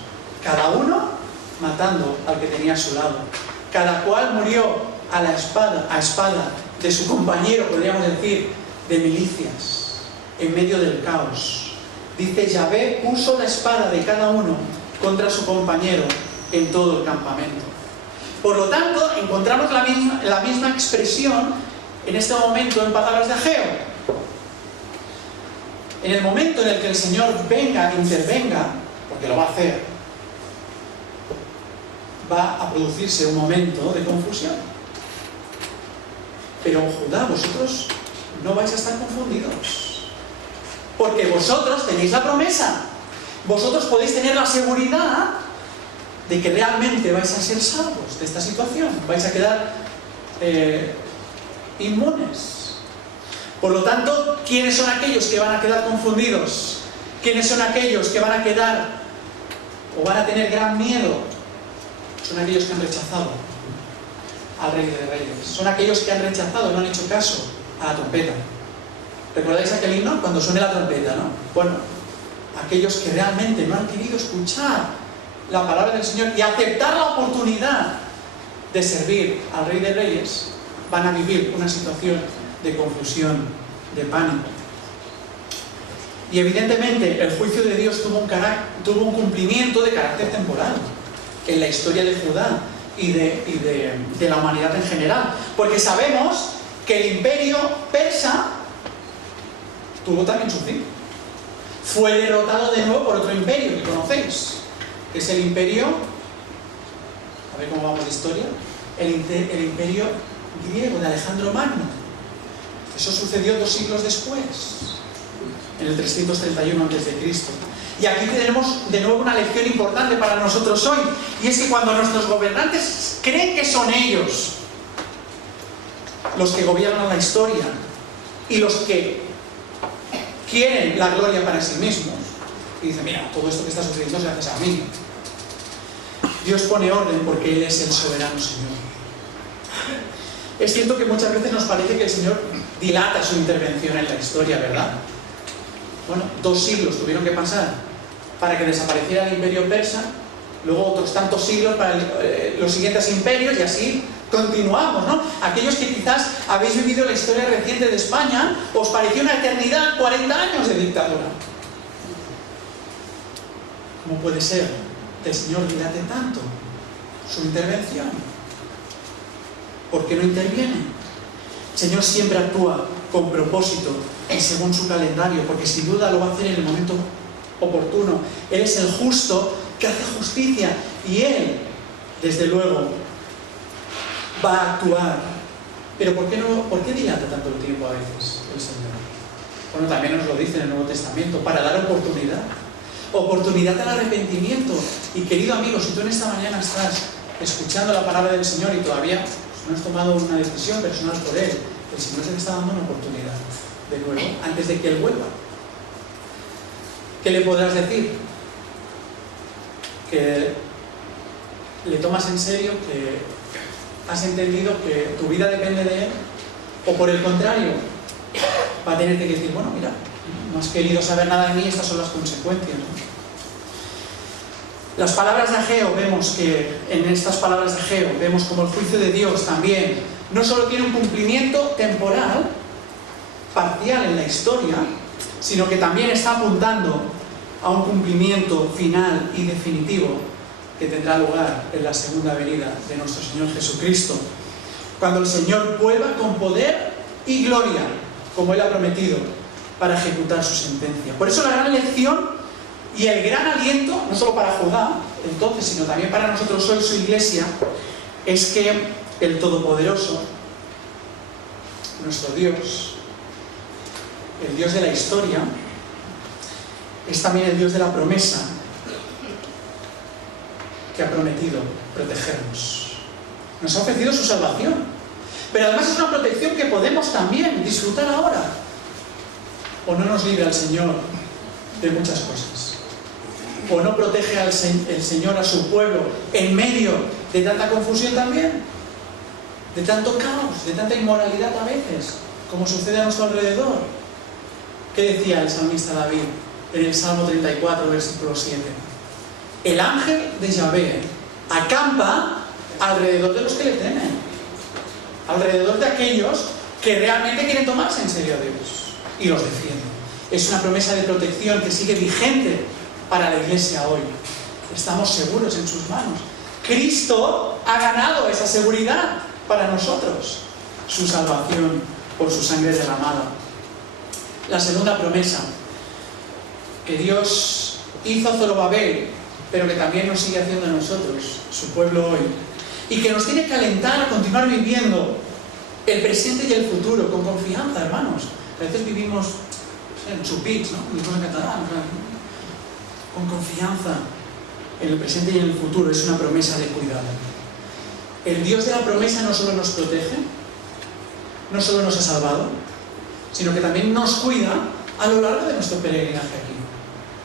cada uno matando al que tenía a su lado. Cada cual murió a espada de su compañero, podríamos decir, de milicias, en medio del caos. Dice, Yahvé puso la espada de cada uno contra su compañero en todo el campamento. Por lo tanto, encontramos la misma expresión en este momento en palabras de Ageo. En el momento en el que el Señor intervenga, porque lo va a hacer, va a producirse un momento de confusión. Pero Judá, vosotros no vais a estar confundidos, porque vosotros tenéis la promesa, vosotros podéis tener la seguridad de que realmente vais a ser salvos de esta situación, vais a quedar inmunes. Por lo tanto, ¿quiénes son aquellos que van a quedar confundidos? ¿Quiénes son aquellos que van a quedar o van a tener gran miedo? Son aquellos que han rechazado al Rey de Reyes. Son aquellos que han rechazado, no han hecho caso a la trompeta. ¿Recordáis aquel himno? Cuando suene la trompeta, ¿no? Bueno, aquellos que realmente no han querido escuchar la palabra del Señor y aceptar la oportunidad de servir al Rey de Reyes, van a vivir una situación de confusión, de pánico. Y evidentemente el juicio de Dios tuvo un cumplimiento de carácter temporal en la historia de Judá y de la humanidad en general, porque sabemos que el imperio persa tuvo también su fin. Fue derrotado de nuevo por otro imperio que conocéis, que es el imperio, a ver cómo vamos de historia, el imperio griego de Alejandro Magno. Eso sucedió 2 siglos después, en el 331 a.C. Y aquí tenemos de nuevo una lección importante para nosotros hoy, y es que cuando nuestros gobernantes creen que son ellos los que gobiernan la historia y los que quieren la gloria para sí mismos, y dicen, mira, todo esto que está sucediendo es gracias a mí. Dios pone orden porque Él es el soberano Señor. Es cierto que muchas veces nos parece que el Señor dilata su intervención en la historia, ¿verdad? Bueno, 2 siglos tuvieron que pasar para que desapareciera el imperio persa, luego otros tantos siglos para los siguientes imperios, y así Continuamos, ¿no? Aquellos que quizás habéis vivido la historia reciente de España, os pareció una eternidad 40 años de dictadura. ¿Cómo puede ser que el Señor dilate tanto su intervención? ¿Por qué no interviene? El Señor siempre actúa con propósito y según su calendario, porque sin duda lo va a hacer en el momento oportuno. Él es el justo que hace justicia y Él, desde luego, va a actuar. Pero ¿por qué dilata tanto el tiempo a veces el Señor? Bueno, también nos lo dice en el Nuevo Testamento, para dar oportunidad al arrepentimiento. Y querido amigo, si tú en esta mañana estás escuchando la palabra del Señor y todavía no has tomado una decisión personal por Él, el Señor te está dando una oportunidad de nuevo, antes de que Él vuelva. ¿Qué le podrás decir? Que le tomas en serio, que has entendido que tu vida depende de Él, o por el contrario, va a tenerte que decir, bueno, mira, no has querido saber nada de mí, estas son las consecuencias, ¿no? Las palabras de Ageo, vemos que en estas palabras de Ageo, vemos como el juicio de Dios también no solo tiene un cumplimiento temporal, parcial en la historia, sino que también está apuntando a un cumplimiento final y definitivo que tendrá lugar en la segunda venida de nuestro Señor Jesucristo, cuando el Señor vuelva con poder y gloria, como Él ha prometido, para ejecutar su sentencia. Por eso la gran lección y el gran aliento, no solo para Judá entonces, sino también para nosotros hoy, su iglesia, es que el Todopoderoso, nuestro Dios, el Dios de la historia, es también el Dios de la promesa, que ha prometido protegernos. Nos ha ofrecido su salvación, pero además es una protección que podemos también disfrutar ahora. ¿O no nos libra el Señor de muchas cosas? ¿O no protege el Señor a su pueblo en medio de tanta confusión también? De tanto caos, de tanta inmoralidad a veces, como sucede a nuestro alrededor. ¿Qué decía el salmista David en el Salmo 34, versículo 7? El ángel de Yahvé acampa alrededor de los que le temen, alrededor de aquellos que realmente quieren tomarse en serio a Dios, y los defiende. Es una promesa de protección que sigue vigente para la iglesia hoy. Estamos seguros en sus manos. Cristo ha ganado esa seguridad para nosotros, su salvación por su sangre derramada. La segunda promesa que Dios hizo a Zorobabel, pero que también nos sigue haciendo a nosotros, su pueblo hoy, y que nos tiene que alentar a continuar viviendo el presente y el futuro con confianza, hermanos. A veces vivimos en chupits, ¿no? Vivimos en catalán, con confianza en el presente y en el futuro. Es una promesa de cuidado. El Dios de la promesa no solo nos protege, no solo nos ha salvado, sino que también nos cuida a lo largo de nuestro peregrinaje aquí,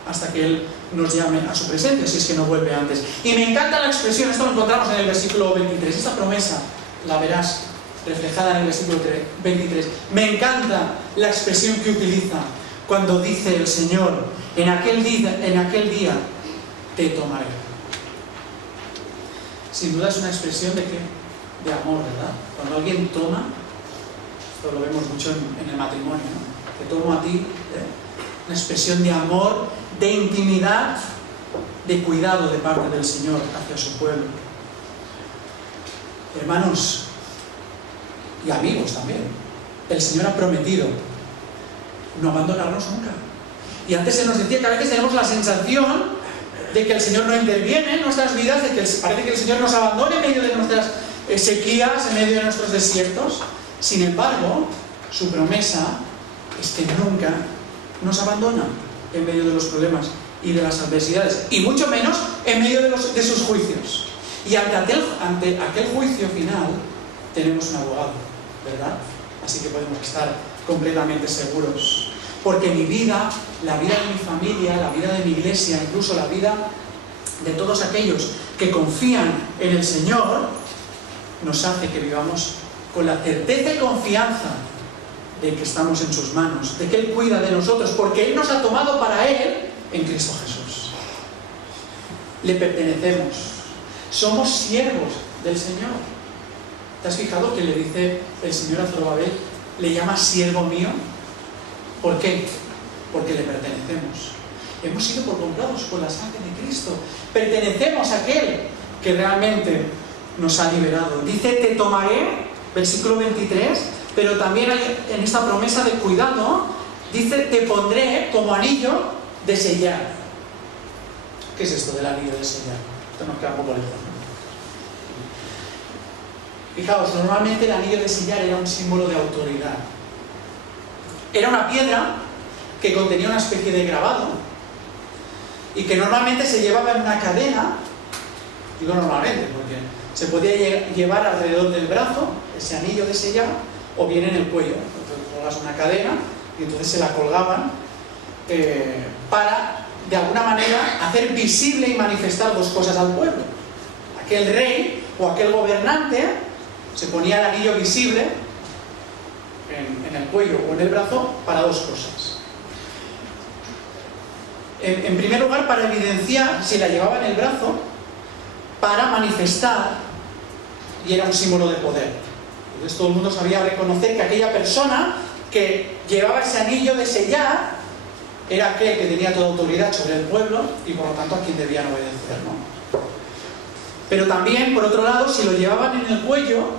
hasta que Él nos llame a su presencia, si es que no vuelve antes. Y me encanta la expresión, esto lo encontramos en el versículo 23, esta promesa la verás reflejada en el versículo 23. Me encanta la expresión que utiliza cuando dice el Señor, en aquel día te tomaré. Sin duda es una expresión de ¿qué? De amor, ¿verdad? Cuando alguien toma, esto lo vemos mucho en el matrimonio, ¿no? Te tomo a ti, una expresión de amor, de intimidad, de cuidado de parte del Señor hacia su pueblo. Hermanos y amigos también, el Señor ha prometido no abandonarnos nunca. Y antes se nos decía que a veces tenemos la sensación de que el Señor no interviene en nuestras vidas, de que parece que el Señor nos abandona en medio de nuestras sequías, en medio de nuestros desiertos. Sin embargo, su promesa es que nunca nos abandona en medio de los problemas y de las adversidades, y mucho menos en medio de sus juicios. Y ante aquel juicio final tenemos un abogado, ¿verdad? Así que podemos estar completamente seguros, porque mi vida, la vida de mi familia, la vida de mi iglesia, incluso la vida de todos aquellos que confían en el Señor, nos hace que vivamos con la certeza y confianza de que estamos en sus manos, de que Él cuida de nosotros, porque Él nos ha tomado para Él en Cristo Jesús. Le pertenecemos, somos siervos del Señor. ¿Te has fijado que le dice el Señor a Zorobabel, le llama siervo mío? ¿Por qué? Porque le pertenecemos. Hemos sido comprados por la sangre de Cristo. Pertenecemos a aquel que realmente nos ha liberado. Dice, te tomaré, versículo 23, pero también hay en esta promesa de cuidado, dice, te pondré como anillo de sellar. ¿Qué es esto del anillo de sellar? Esto nos queda un poco lejos. Fijaos, normalmente el anillo de sellar era un símbolo de autoridad. Era una piedra que contenía una especie de grabado y que normalmente se llevaba en una cadena. Digo normalmente porque se podía llevar alrededor del brazo, ese anillo de sellar, o bien en el cuello. Entonces colgas una cadena y entonces se la colgaban para, de alguna manera, hacer visible y manifestar dos cosas al pueblo. Aquel rey o aquel gobernante se ponía el anillo visible en el cuello o en el brazo para dos cosas. En primer lugar, para evidenciar si la llevaba en el brazo, para manifestar, y era un símbolo de poder. Entonces todo el mundo sabía reconocer que aquella persona que llevaba ese anillo de sellar era aquel que tenía toda autoridad sobre el pueblo y por lo tanto a quien debían obedecer, ¿no? Pero también, por otro lado, si lo llevaban en el cuello,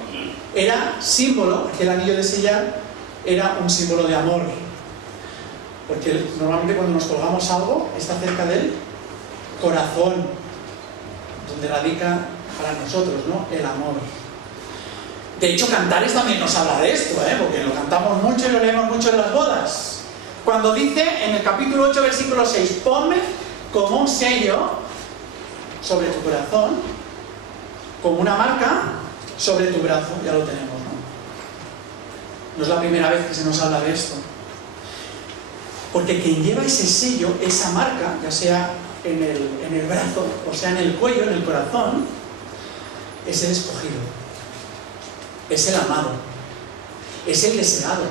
era símbolo, aquel anillo de sellar era un símbolo de amor. Porque normalmente cuando nos colgamos algo, está cerca del corazón, donde radica para nosotros, ¿no?, el amor. De hecho, Cantares también nos habla de esto, porque lo cantamos mucho y lo leemos mucho en las bodas. Cuando dice en el capítulo 8, versículo 6, ponme como un sello sobre tu corazón, como una marca sobre tu brazo. Ya lo tenemos, ¿no? No es la primera vez que se nos habla de esto. Porque quien lleva ese sello, esa marca, ya sea en el brazo, o sea en el cuello, en el corazón, es el escogido, es el amado, es el deseado.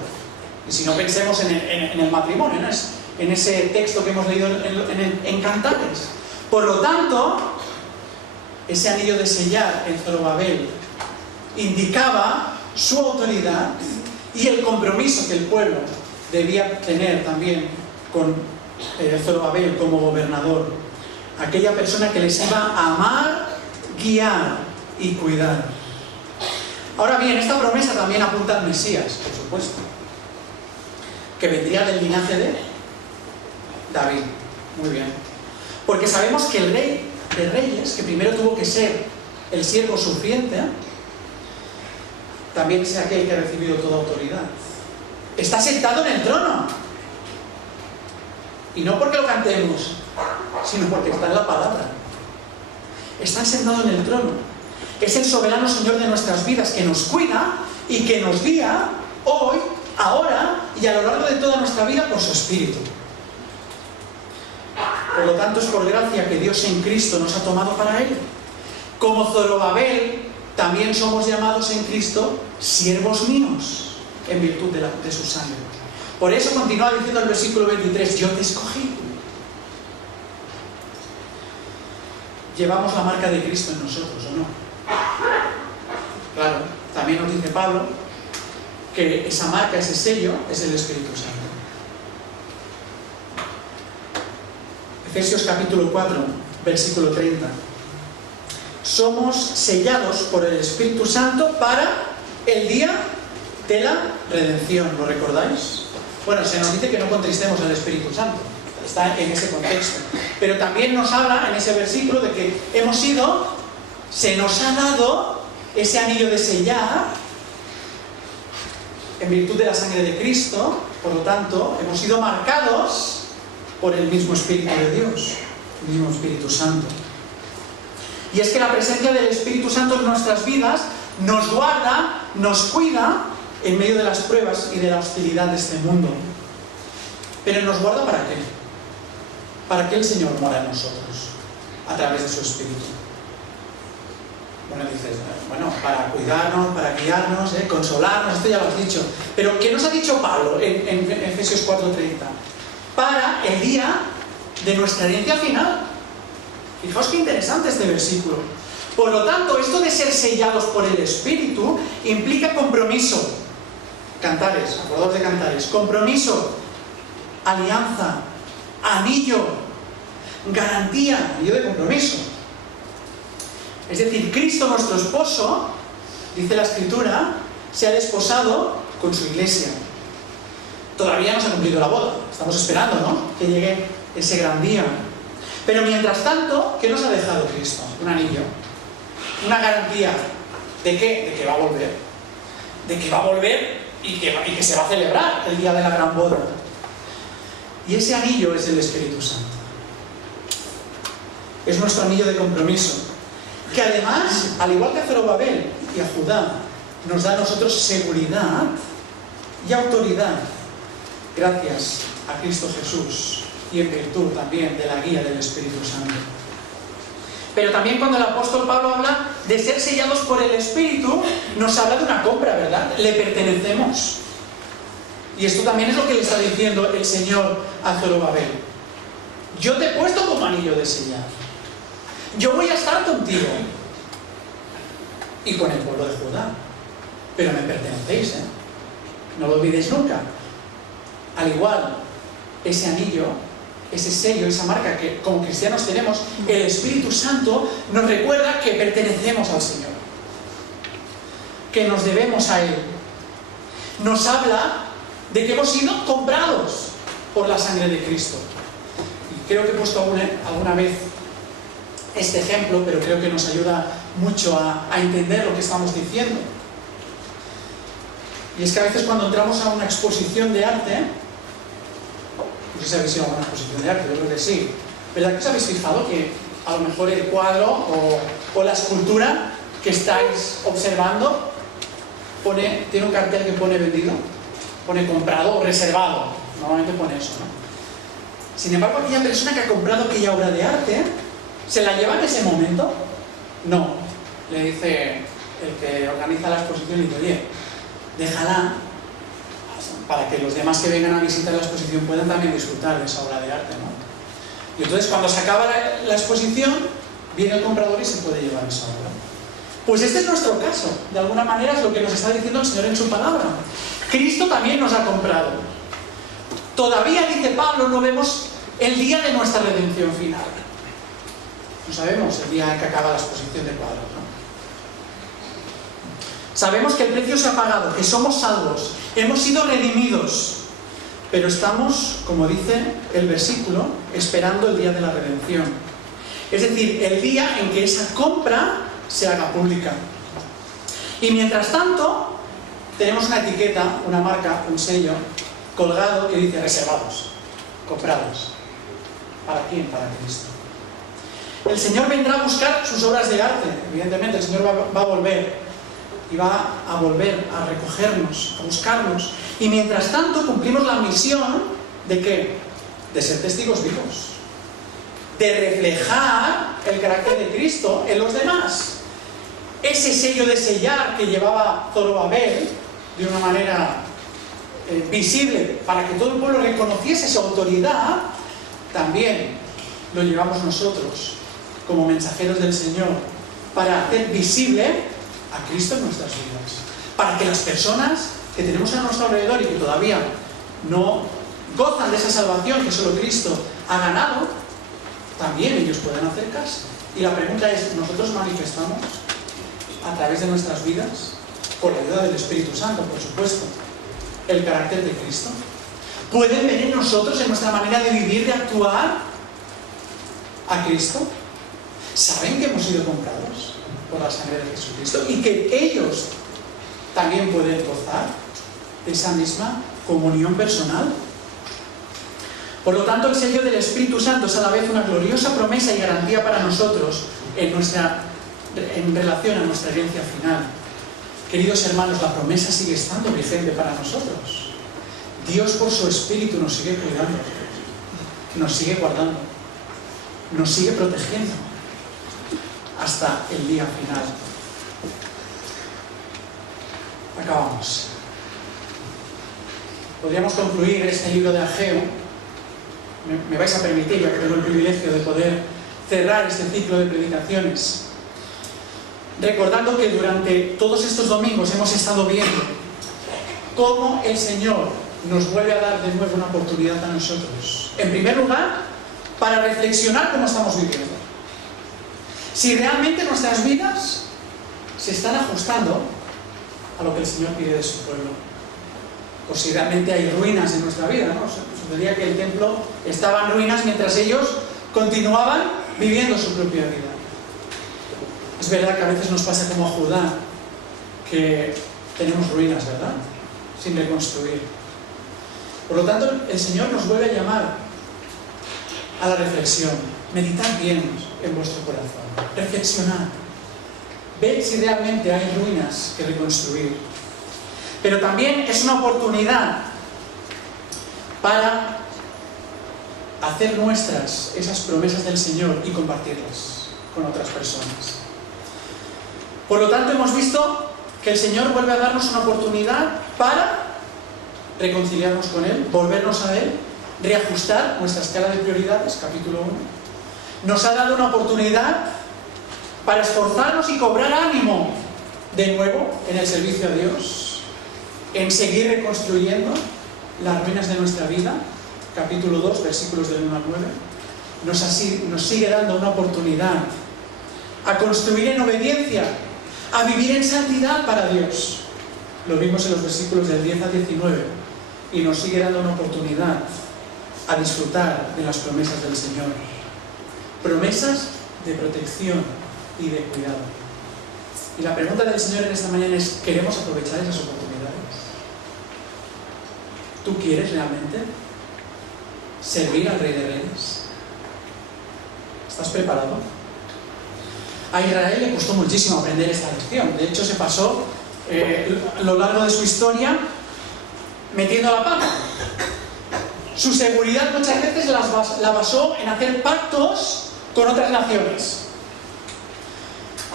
Y si no, pensemos en el matrimonio, ¿no? En ese texto que hemos leído en Cantares. Por lo tanto, ese anillo de sellar en Zorobabel indicaba su autoridad y el compromiso que el pueblo debía tener también con Zorobabel como gobernador, aquella persona que les iba a amar, guiar y cuidar. Ahora bien, esta promesa también apunta al Mesías, por supuesto, que vendría del linaje de David. Muy bien. Porque sabemos que el rey de reyes, que primero tuvo que ser el siervo sufriente, también es aquel que ha recibido toda autoridad. Está sentado en el trono. Y no porque lo cantemos, sino porque está en la palabra. Está sentado en el trono. Es el soberano Señor de nuestras vidas, que nos cuida y que nos guía hoy, ahora y a lo largo de toda nuestra vida por su Espíritu. Por lo tanto, es por gracia que Dios en Cristo nos ha tomado para Él. Como Zorobabel, también somos llamados en Cristo siervos míos, en virtud de su sangre. Por eso continúa diciendo el versículo 23, yo te escogí. Llevamos la marca de Cristo en nosotros, ¿o no? Claro, también nos dice Pablo que esa marca, ese sello, es el Espíritu Santo. Efesios capítulo 4, versículo 30. Somos sellados por el Espíritu Santo para el día de la redención. ¿Lo recordáis? Bueno, se nos dice que no contristemos al Espíritu Santo. Está en ese contexto. Pero también nos habla en ese versículo de que se nos ha dado ese anillo de sellar en virtud de la sangre de Cristo. Por lo tanto, hemos sido marcados por el mismo Espíritu de Dios, el mismo Espíritu Santo. Y es que la presencia del Espíritu Santo en nuestras vidas nos guarda, nos cuida en medio de las pruebas y de la hostilidad de este mundo. Pero ¿nos guarda para qué? ¿Para qué el Señor mora en nosotros? A través de su Espíritu. Bueno, dices, para cuidarnos, para guiarnos, consolarnos, esto ya lo has dicho. Pero ¿qué nos ha dicho Pablo en Efesios 4:30? Para el día de nuestra herencia final. Fijaos qué interesante este versículo. Por lo tanto, esto de ser sellados por el Espíritu implica compromiso. Cantares, acordaos de Cantares. Compromiso, alianza, anillo, garantía, anillo de compromiso. Es decir, Cristo, nuestro esposo, dice la Escritura, se ha desposado con su iglesia. Todavía no se ha cumplido la boda. Estamos esperando, ¿no?, que llegue ese gran día. Pero mientras tanto, ¿qué nos ha dejado Cristo? Un anillo. Una garantía. ¿De qué? De que va a volver. De que va a volver y que se va a celebrar el día de la gran boda. Y ese anillo es el Espíritu Santo. Es nuestro anillo de compromiso. Que además, al igual que a Zorobabel y a Judá, nos da a nosotros seguridad y autoridad gracias a Cristo Jesús y en virtud también de la guía del Espíritu Santo. Pero también cuando el apóstol Pablo habla de ser sellados por el Espíritu, nos habla de una compra, ¿verdad? Le pertenecemos. Y esto también es lo que le está diciendo el Señor a Zorobabel. Yo te he puesto como anillo de sellar. Yo voy a estar contigo y con el pueblo de Judá. Pero me pertenecéis, ¿eh? No lo olvidéis nunca. Al igual, ese anillo, ese sello, esa marca que como cristianos tenemos, el Espíritu Santo nos recuerda que pertenecemos al Señor, que nos debemos a Él. Nos habla de que hemos sido comprados por la sangre de Cristo. Y creo que he puesto alguna vez este ejemplo, pero creo que nos ayuda mucho a entender lo que estamos diciendo. Y es que a veces cuando entramos a una exposición de arte, no sé si habéis ido a una exposición de arte, yo creo que sí, ¿verdad que os habéis fijado que a lo mejor el cuadro o la escultura que estáis observando tiene un cartel que pone vendido, pone comprado o reservado? Normalmente pone eso, ¿no? Sin embargo, aquella persona que ha comprado aquella obra de arte, ¿se la lleva en ese momento? No. Le dice el que organiza la exposición, le dice, oye, déjala para que los demás que vengan a visitar la exposición puedan también disfrutar de esa obra de arte, ¿no? Y entonces cuando se acaba la exposición, viene el comprador y se puede llevar esa obra. Pues este es nuestro caso. De alguna manera es lo que nos está diciendo el Señor en su palabra. Cristo también nos ha comprado. Todavía, dice Pablo, no vemos el día de nuestra redención final. No sabemos el día en que acaba la exposición de cuadros, ¿no? Sabemos que el precio se ha pagado, que somos salvos, hemos sido redimidos, pero estamos, como dice el versículo, esperando el día de la redención. Es decir, el día en que esa compra se haga pública. Y mientras tanto, tenemos una etiqueta, una marca, un sello colgado que dice reservados, comprados. ¿Para quién? Para Cristo. El Señor vendrá a buscar sus obras de arte. Evidentemente, el Señor va a volver. Y va a volver a recogernos, a buscarnos. Y mientras tanto cumplimos la misión ¿de qué? De ser testigos vivos. De reflejar el carácter de Cristo en los demás. Ese sello de sellar que llevaba Zorobabel de una manera visible para que todo el pueblo reconociese su autoridad, también lo llevamos nosotros como mensajeros del Señor para hacer visible a Cristo en nuestras vidas, para que las personas que tenemos a nuestro alrededor y que todavía no gozan de esa salvación que solo Cristo ha ganado, también ellos puedan hacer caso. Y la pregunta es, ¿nosotros manifestamos a través de nuestras vidas, con la ayuda del Espíritu Santo, por supuesto, el carácter de Cristo? ¿Pueden ver en nosotros, en nuestra manera de vivir, de actuar, a Cristo? ¿Saben que hemos sido comprados por la sangre de Jesucristo y que ellos también pueden gozar de esa misma comunión personal? Por lo tanto, el sello del Espíritu Santo es a la vez una gloriosa promesa y garantía para nosotros en relación a nuestra herencia final. Queridos hermanos, la promesa sigue estando vigente para nosotros. Dios, por su Espíritu, nos sigue cuidando, nos sigue guardando, nos sigue protegiendo hasta el día final. Acabamos. Podríamos concluir este libro de Ageo. Me vais a permitir, ya que tengo el privilegio de poder cerrar este ciclo de predicaciones, recordando que durante todos estos domingos hemos estado viendo cómo el Señor nos vuelve a dar de nuevo una oportunidad a nosotros. En primer lugar, para reflexionar cómo estamos viviendo. Si realmente nuestras vidas se están ajustando a lo que el Señor pide de su pueblo. O si realmente hay ruinas en nuestra vida, ¿no? Sucedía que el templo estaba en ruinas mientras ellos continuaban viviendo su propia vida. Es verdad que a veces nos pasa como a Judá, que tenemos ruinas, ¿verdad? Sin reconstruir. Por lo tanto, el Señor nos vuelve a llamar a la reflexión. Meditad bien en vuestro corazón. Reflexionad. Ved si realmente hay ruinas que reconstruir. Pero también es una oportunidad para hacer nuestras esas promesas del Señor y compartirlas con otras personas. Por lo tanto, hemos visto que el Señor vuelve a darnos una oportunidad para reconciliarnos con Él, volvernos a Él, reajustar nuestra escala de prioridades, capítulo 1. Nos ha dado una oportunidad para esforzarnos y cobrar ánimo de nuevo en el servicio a Dios, en seguir reconstruyendo las ruinas de nuestra vida, capítulo 2, versículos del 1 al 9. Nos sigue dando una oportunidad a construir en obediencia, a vivir en santidad para Dios. Lo vimos en los versículos del 10 al 19. Y nos sigue dando una oportunidad a disfrutar de las promesas del Señor. Promesas de protección y de cuidado. Y la pregunta del Señor en esta mañana es: ¿queremos aprovechar esas oportunidades? ¿Tú quieres realmente servir al Rey de Reyes? ¿Estás preparado? A Israel le costó muchísimo aprender esta lección. De hecho, se pasó a lo largo de su historia metiendo la pata. Su seguridad muchas veces la basó en hacer pactos con otras naciones.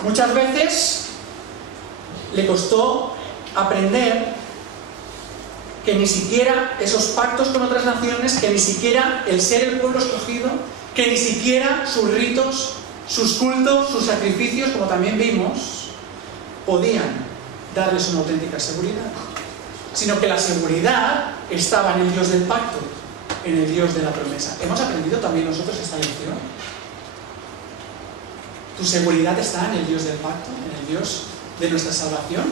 Muchas veces le costó aprender que ni siquiera esos pactos con otras naciones, que ni siquiera el ser el pueblo escogido, que ni siquiera sus ritos, sus cultos, sus sacrificios, como también vimos, podían darles una auténtica seguridad, sino que la seguridad estaba en el Dios del pacto, en el Dios de la promesa. ¿Hemos aprendido también nosotros esta lección? ¿Tu seguridad está en el Dios del pacto, en el Dios de nuestra salvación,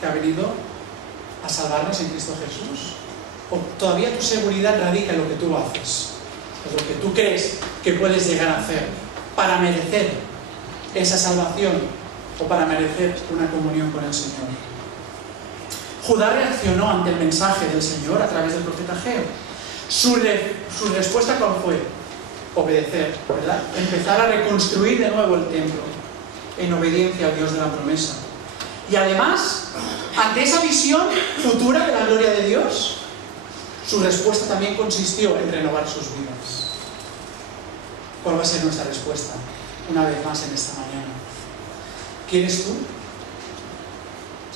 que ha venido a salvarnos en Cristo Jesús? ¿O todavía tu seguridad radica en lo que tú haces, en lo que tú crees que puedes llegar a hacer para merecer esa salvación o para merecer una comunión con el Señor? Judá reaccionó ante el mensaje del Señor a través del profeta Ageo. Su respuesta, ¿cuál fue? Obedecer, ¿verdad? Empezar a reconstruir de nuevo el templo en obediencia al Dios de la promesa. Y además, ante esa visión futura de la gloria de Dios, su respuesta también consistió en renovar sus vidas. ¿Cuál va a ser nuestra respuesta una vez más en esta mañana? ¿Quieres tú,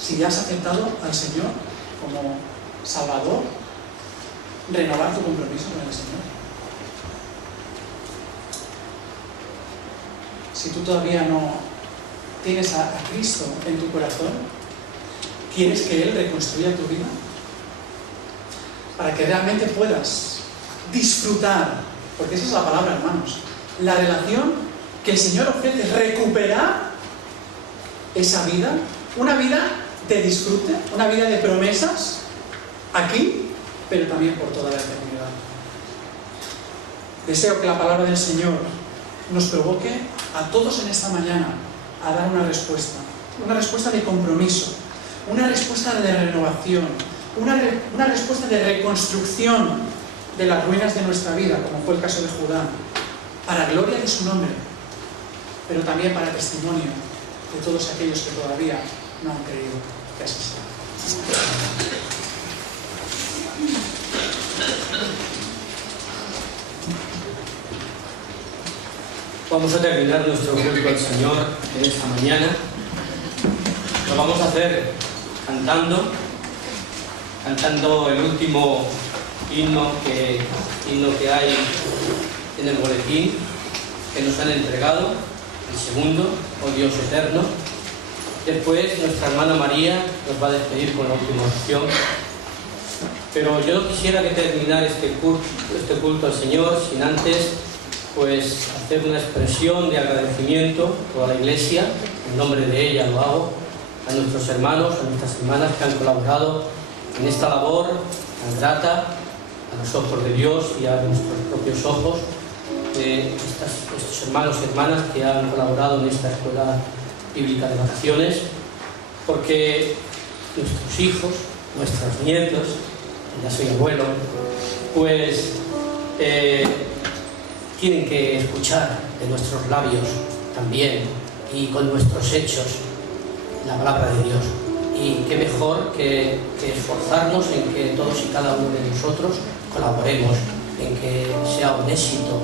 si ya has aceptado al Señor como Salvador, renovar tu compromiso con el Señor? Si tú todavía no tienes a Cristo en tu corazón, ¿quieres que Él reconstruya tu vida? Para que realmente puedas disfrutar, porque esa es la palabra, hermanos, la relación que el Señor ofrece, recuperar esa vida, una vida de disfrute, una vida de promesas, aquí, pero también por toda la eternidad. Deseo que la palabra del Señor nos provoque a todos en esta mañana a dar una respuesta de compromiso, una respuesta de renovación, una respuesta de reconstrucción de las ruinas de nuestra vida, como fue el caso de Judá, para gloria de su nombre, pero también para testimonio de todos aquellos que todavía no han creído que así sea. Vamos a terminar nuestro culto al Señor en esta mañana. Lo vamos a hacer cantando el último himno que hay en el boletín que nos han entregado. el segundo, oh Dios eterno. Después nuestra hermana María nos va a despedir con la última oración. Pero yo no quisiera que terminara este culto al Señor sin antes pues hacer una expresión de agradecimiento a toda la Iglesia, en nombre de ella lo hago, a nuestros hermanos, a nuestras hermanas que han colaborado en esta labor tan grata a los ojos de Dios y a nuestros propios ojos, estos hermanos y hermanas que han colaborado en esta escuela bíblica de vacaciones, porque nuestros hijos, nuestros nietos, ya soy abuelo, pues tienen que escuchar de nuestros labios también y con nuestros hechos la palabra de Dios. Y qué mejor que esforzarnos en que todos y cada uno de nosotros colaboremos en que sea un éxito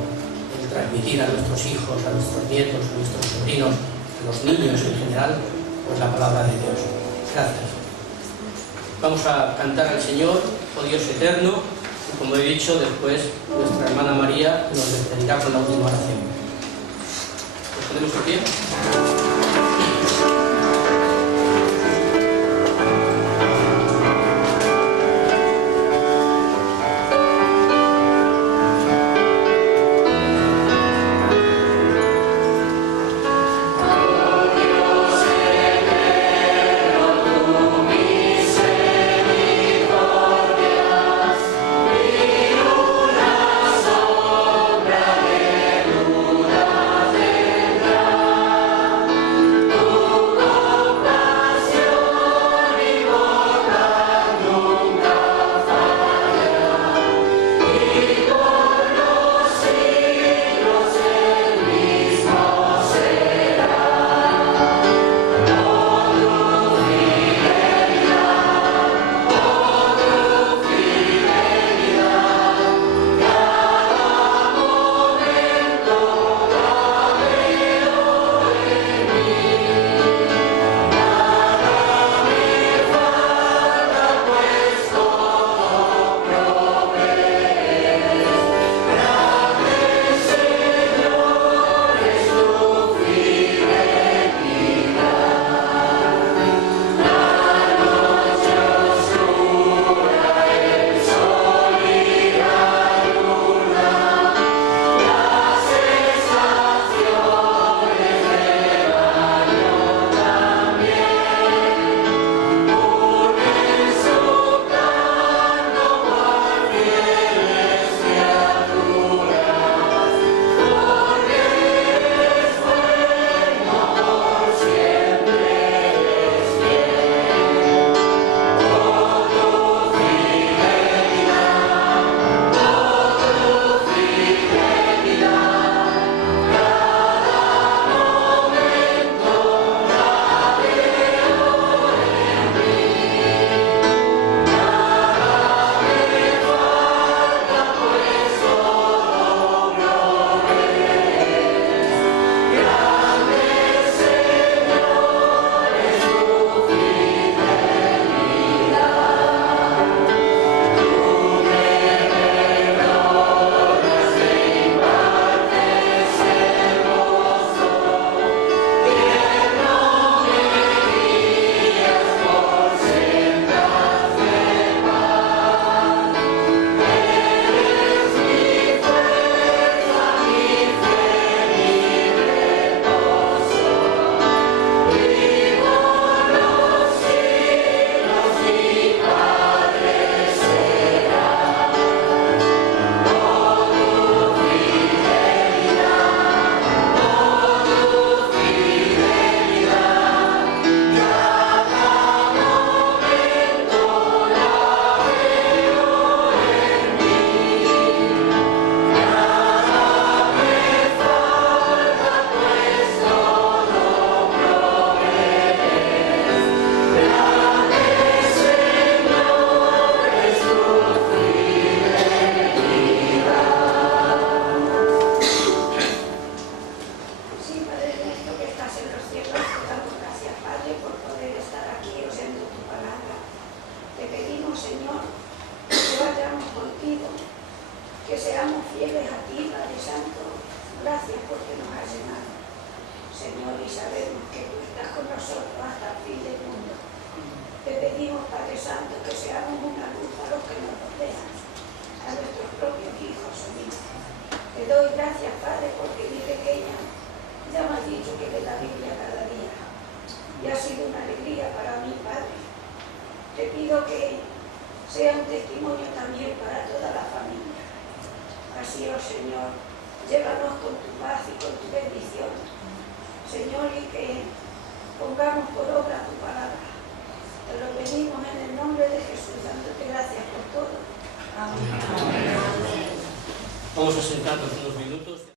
el transmitir a nuestros hijos, a nuestros nietos, a nuestros sobrinos, a los niños en general, pues la palabra de Dios. Gracias. Vamos a cantar al Señor, oh Dios eterno, y como he dicho, después nuestra hermana María nos despedirá con la última oración. ¿Nos ponemos en pie? que seamos fieles a ti, Padre Santo. Gracias porque nos has llenado. Señor, y sabemos que tú estás con nosotros hasta el fin del mundo. Te pedimos, Padre Santo, que seamos una luz a los que nos rodean, a nuestros propios hijos, Señor. Te doy gracias, Padre, porque mi pequeña ya me has dicho que lee la Biblia cada día. Y ha sido una alegría para mí, Padre. Te pido que sea un testimonio también para toda la familia. Así, oh Señor, llévanos con tu paz y con tu bendición, Señor, y que pongamos por obra tu palabra. Te lo pedimos en el nombre de Jesús, dándote gracias por todo. Amén. Vamos a sentarnos unos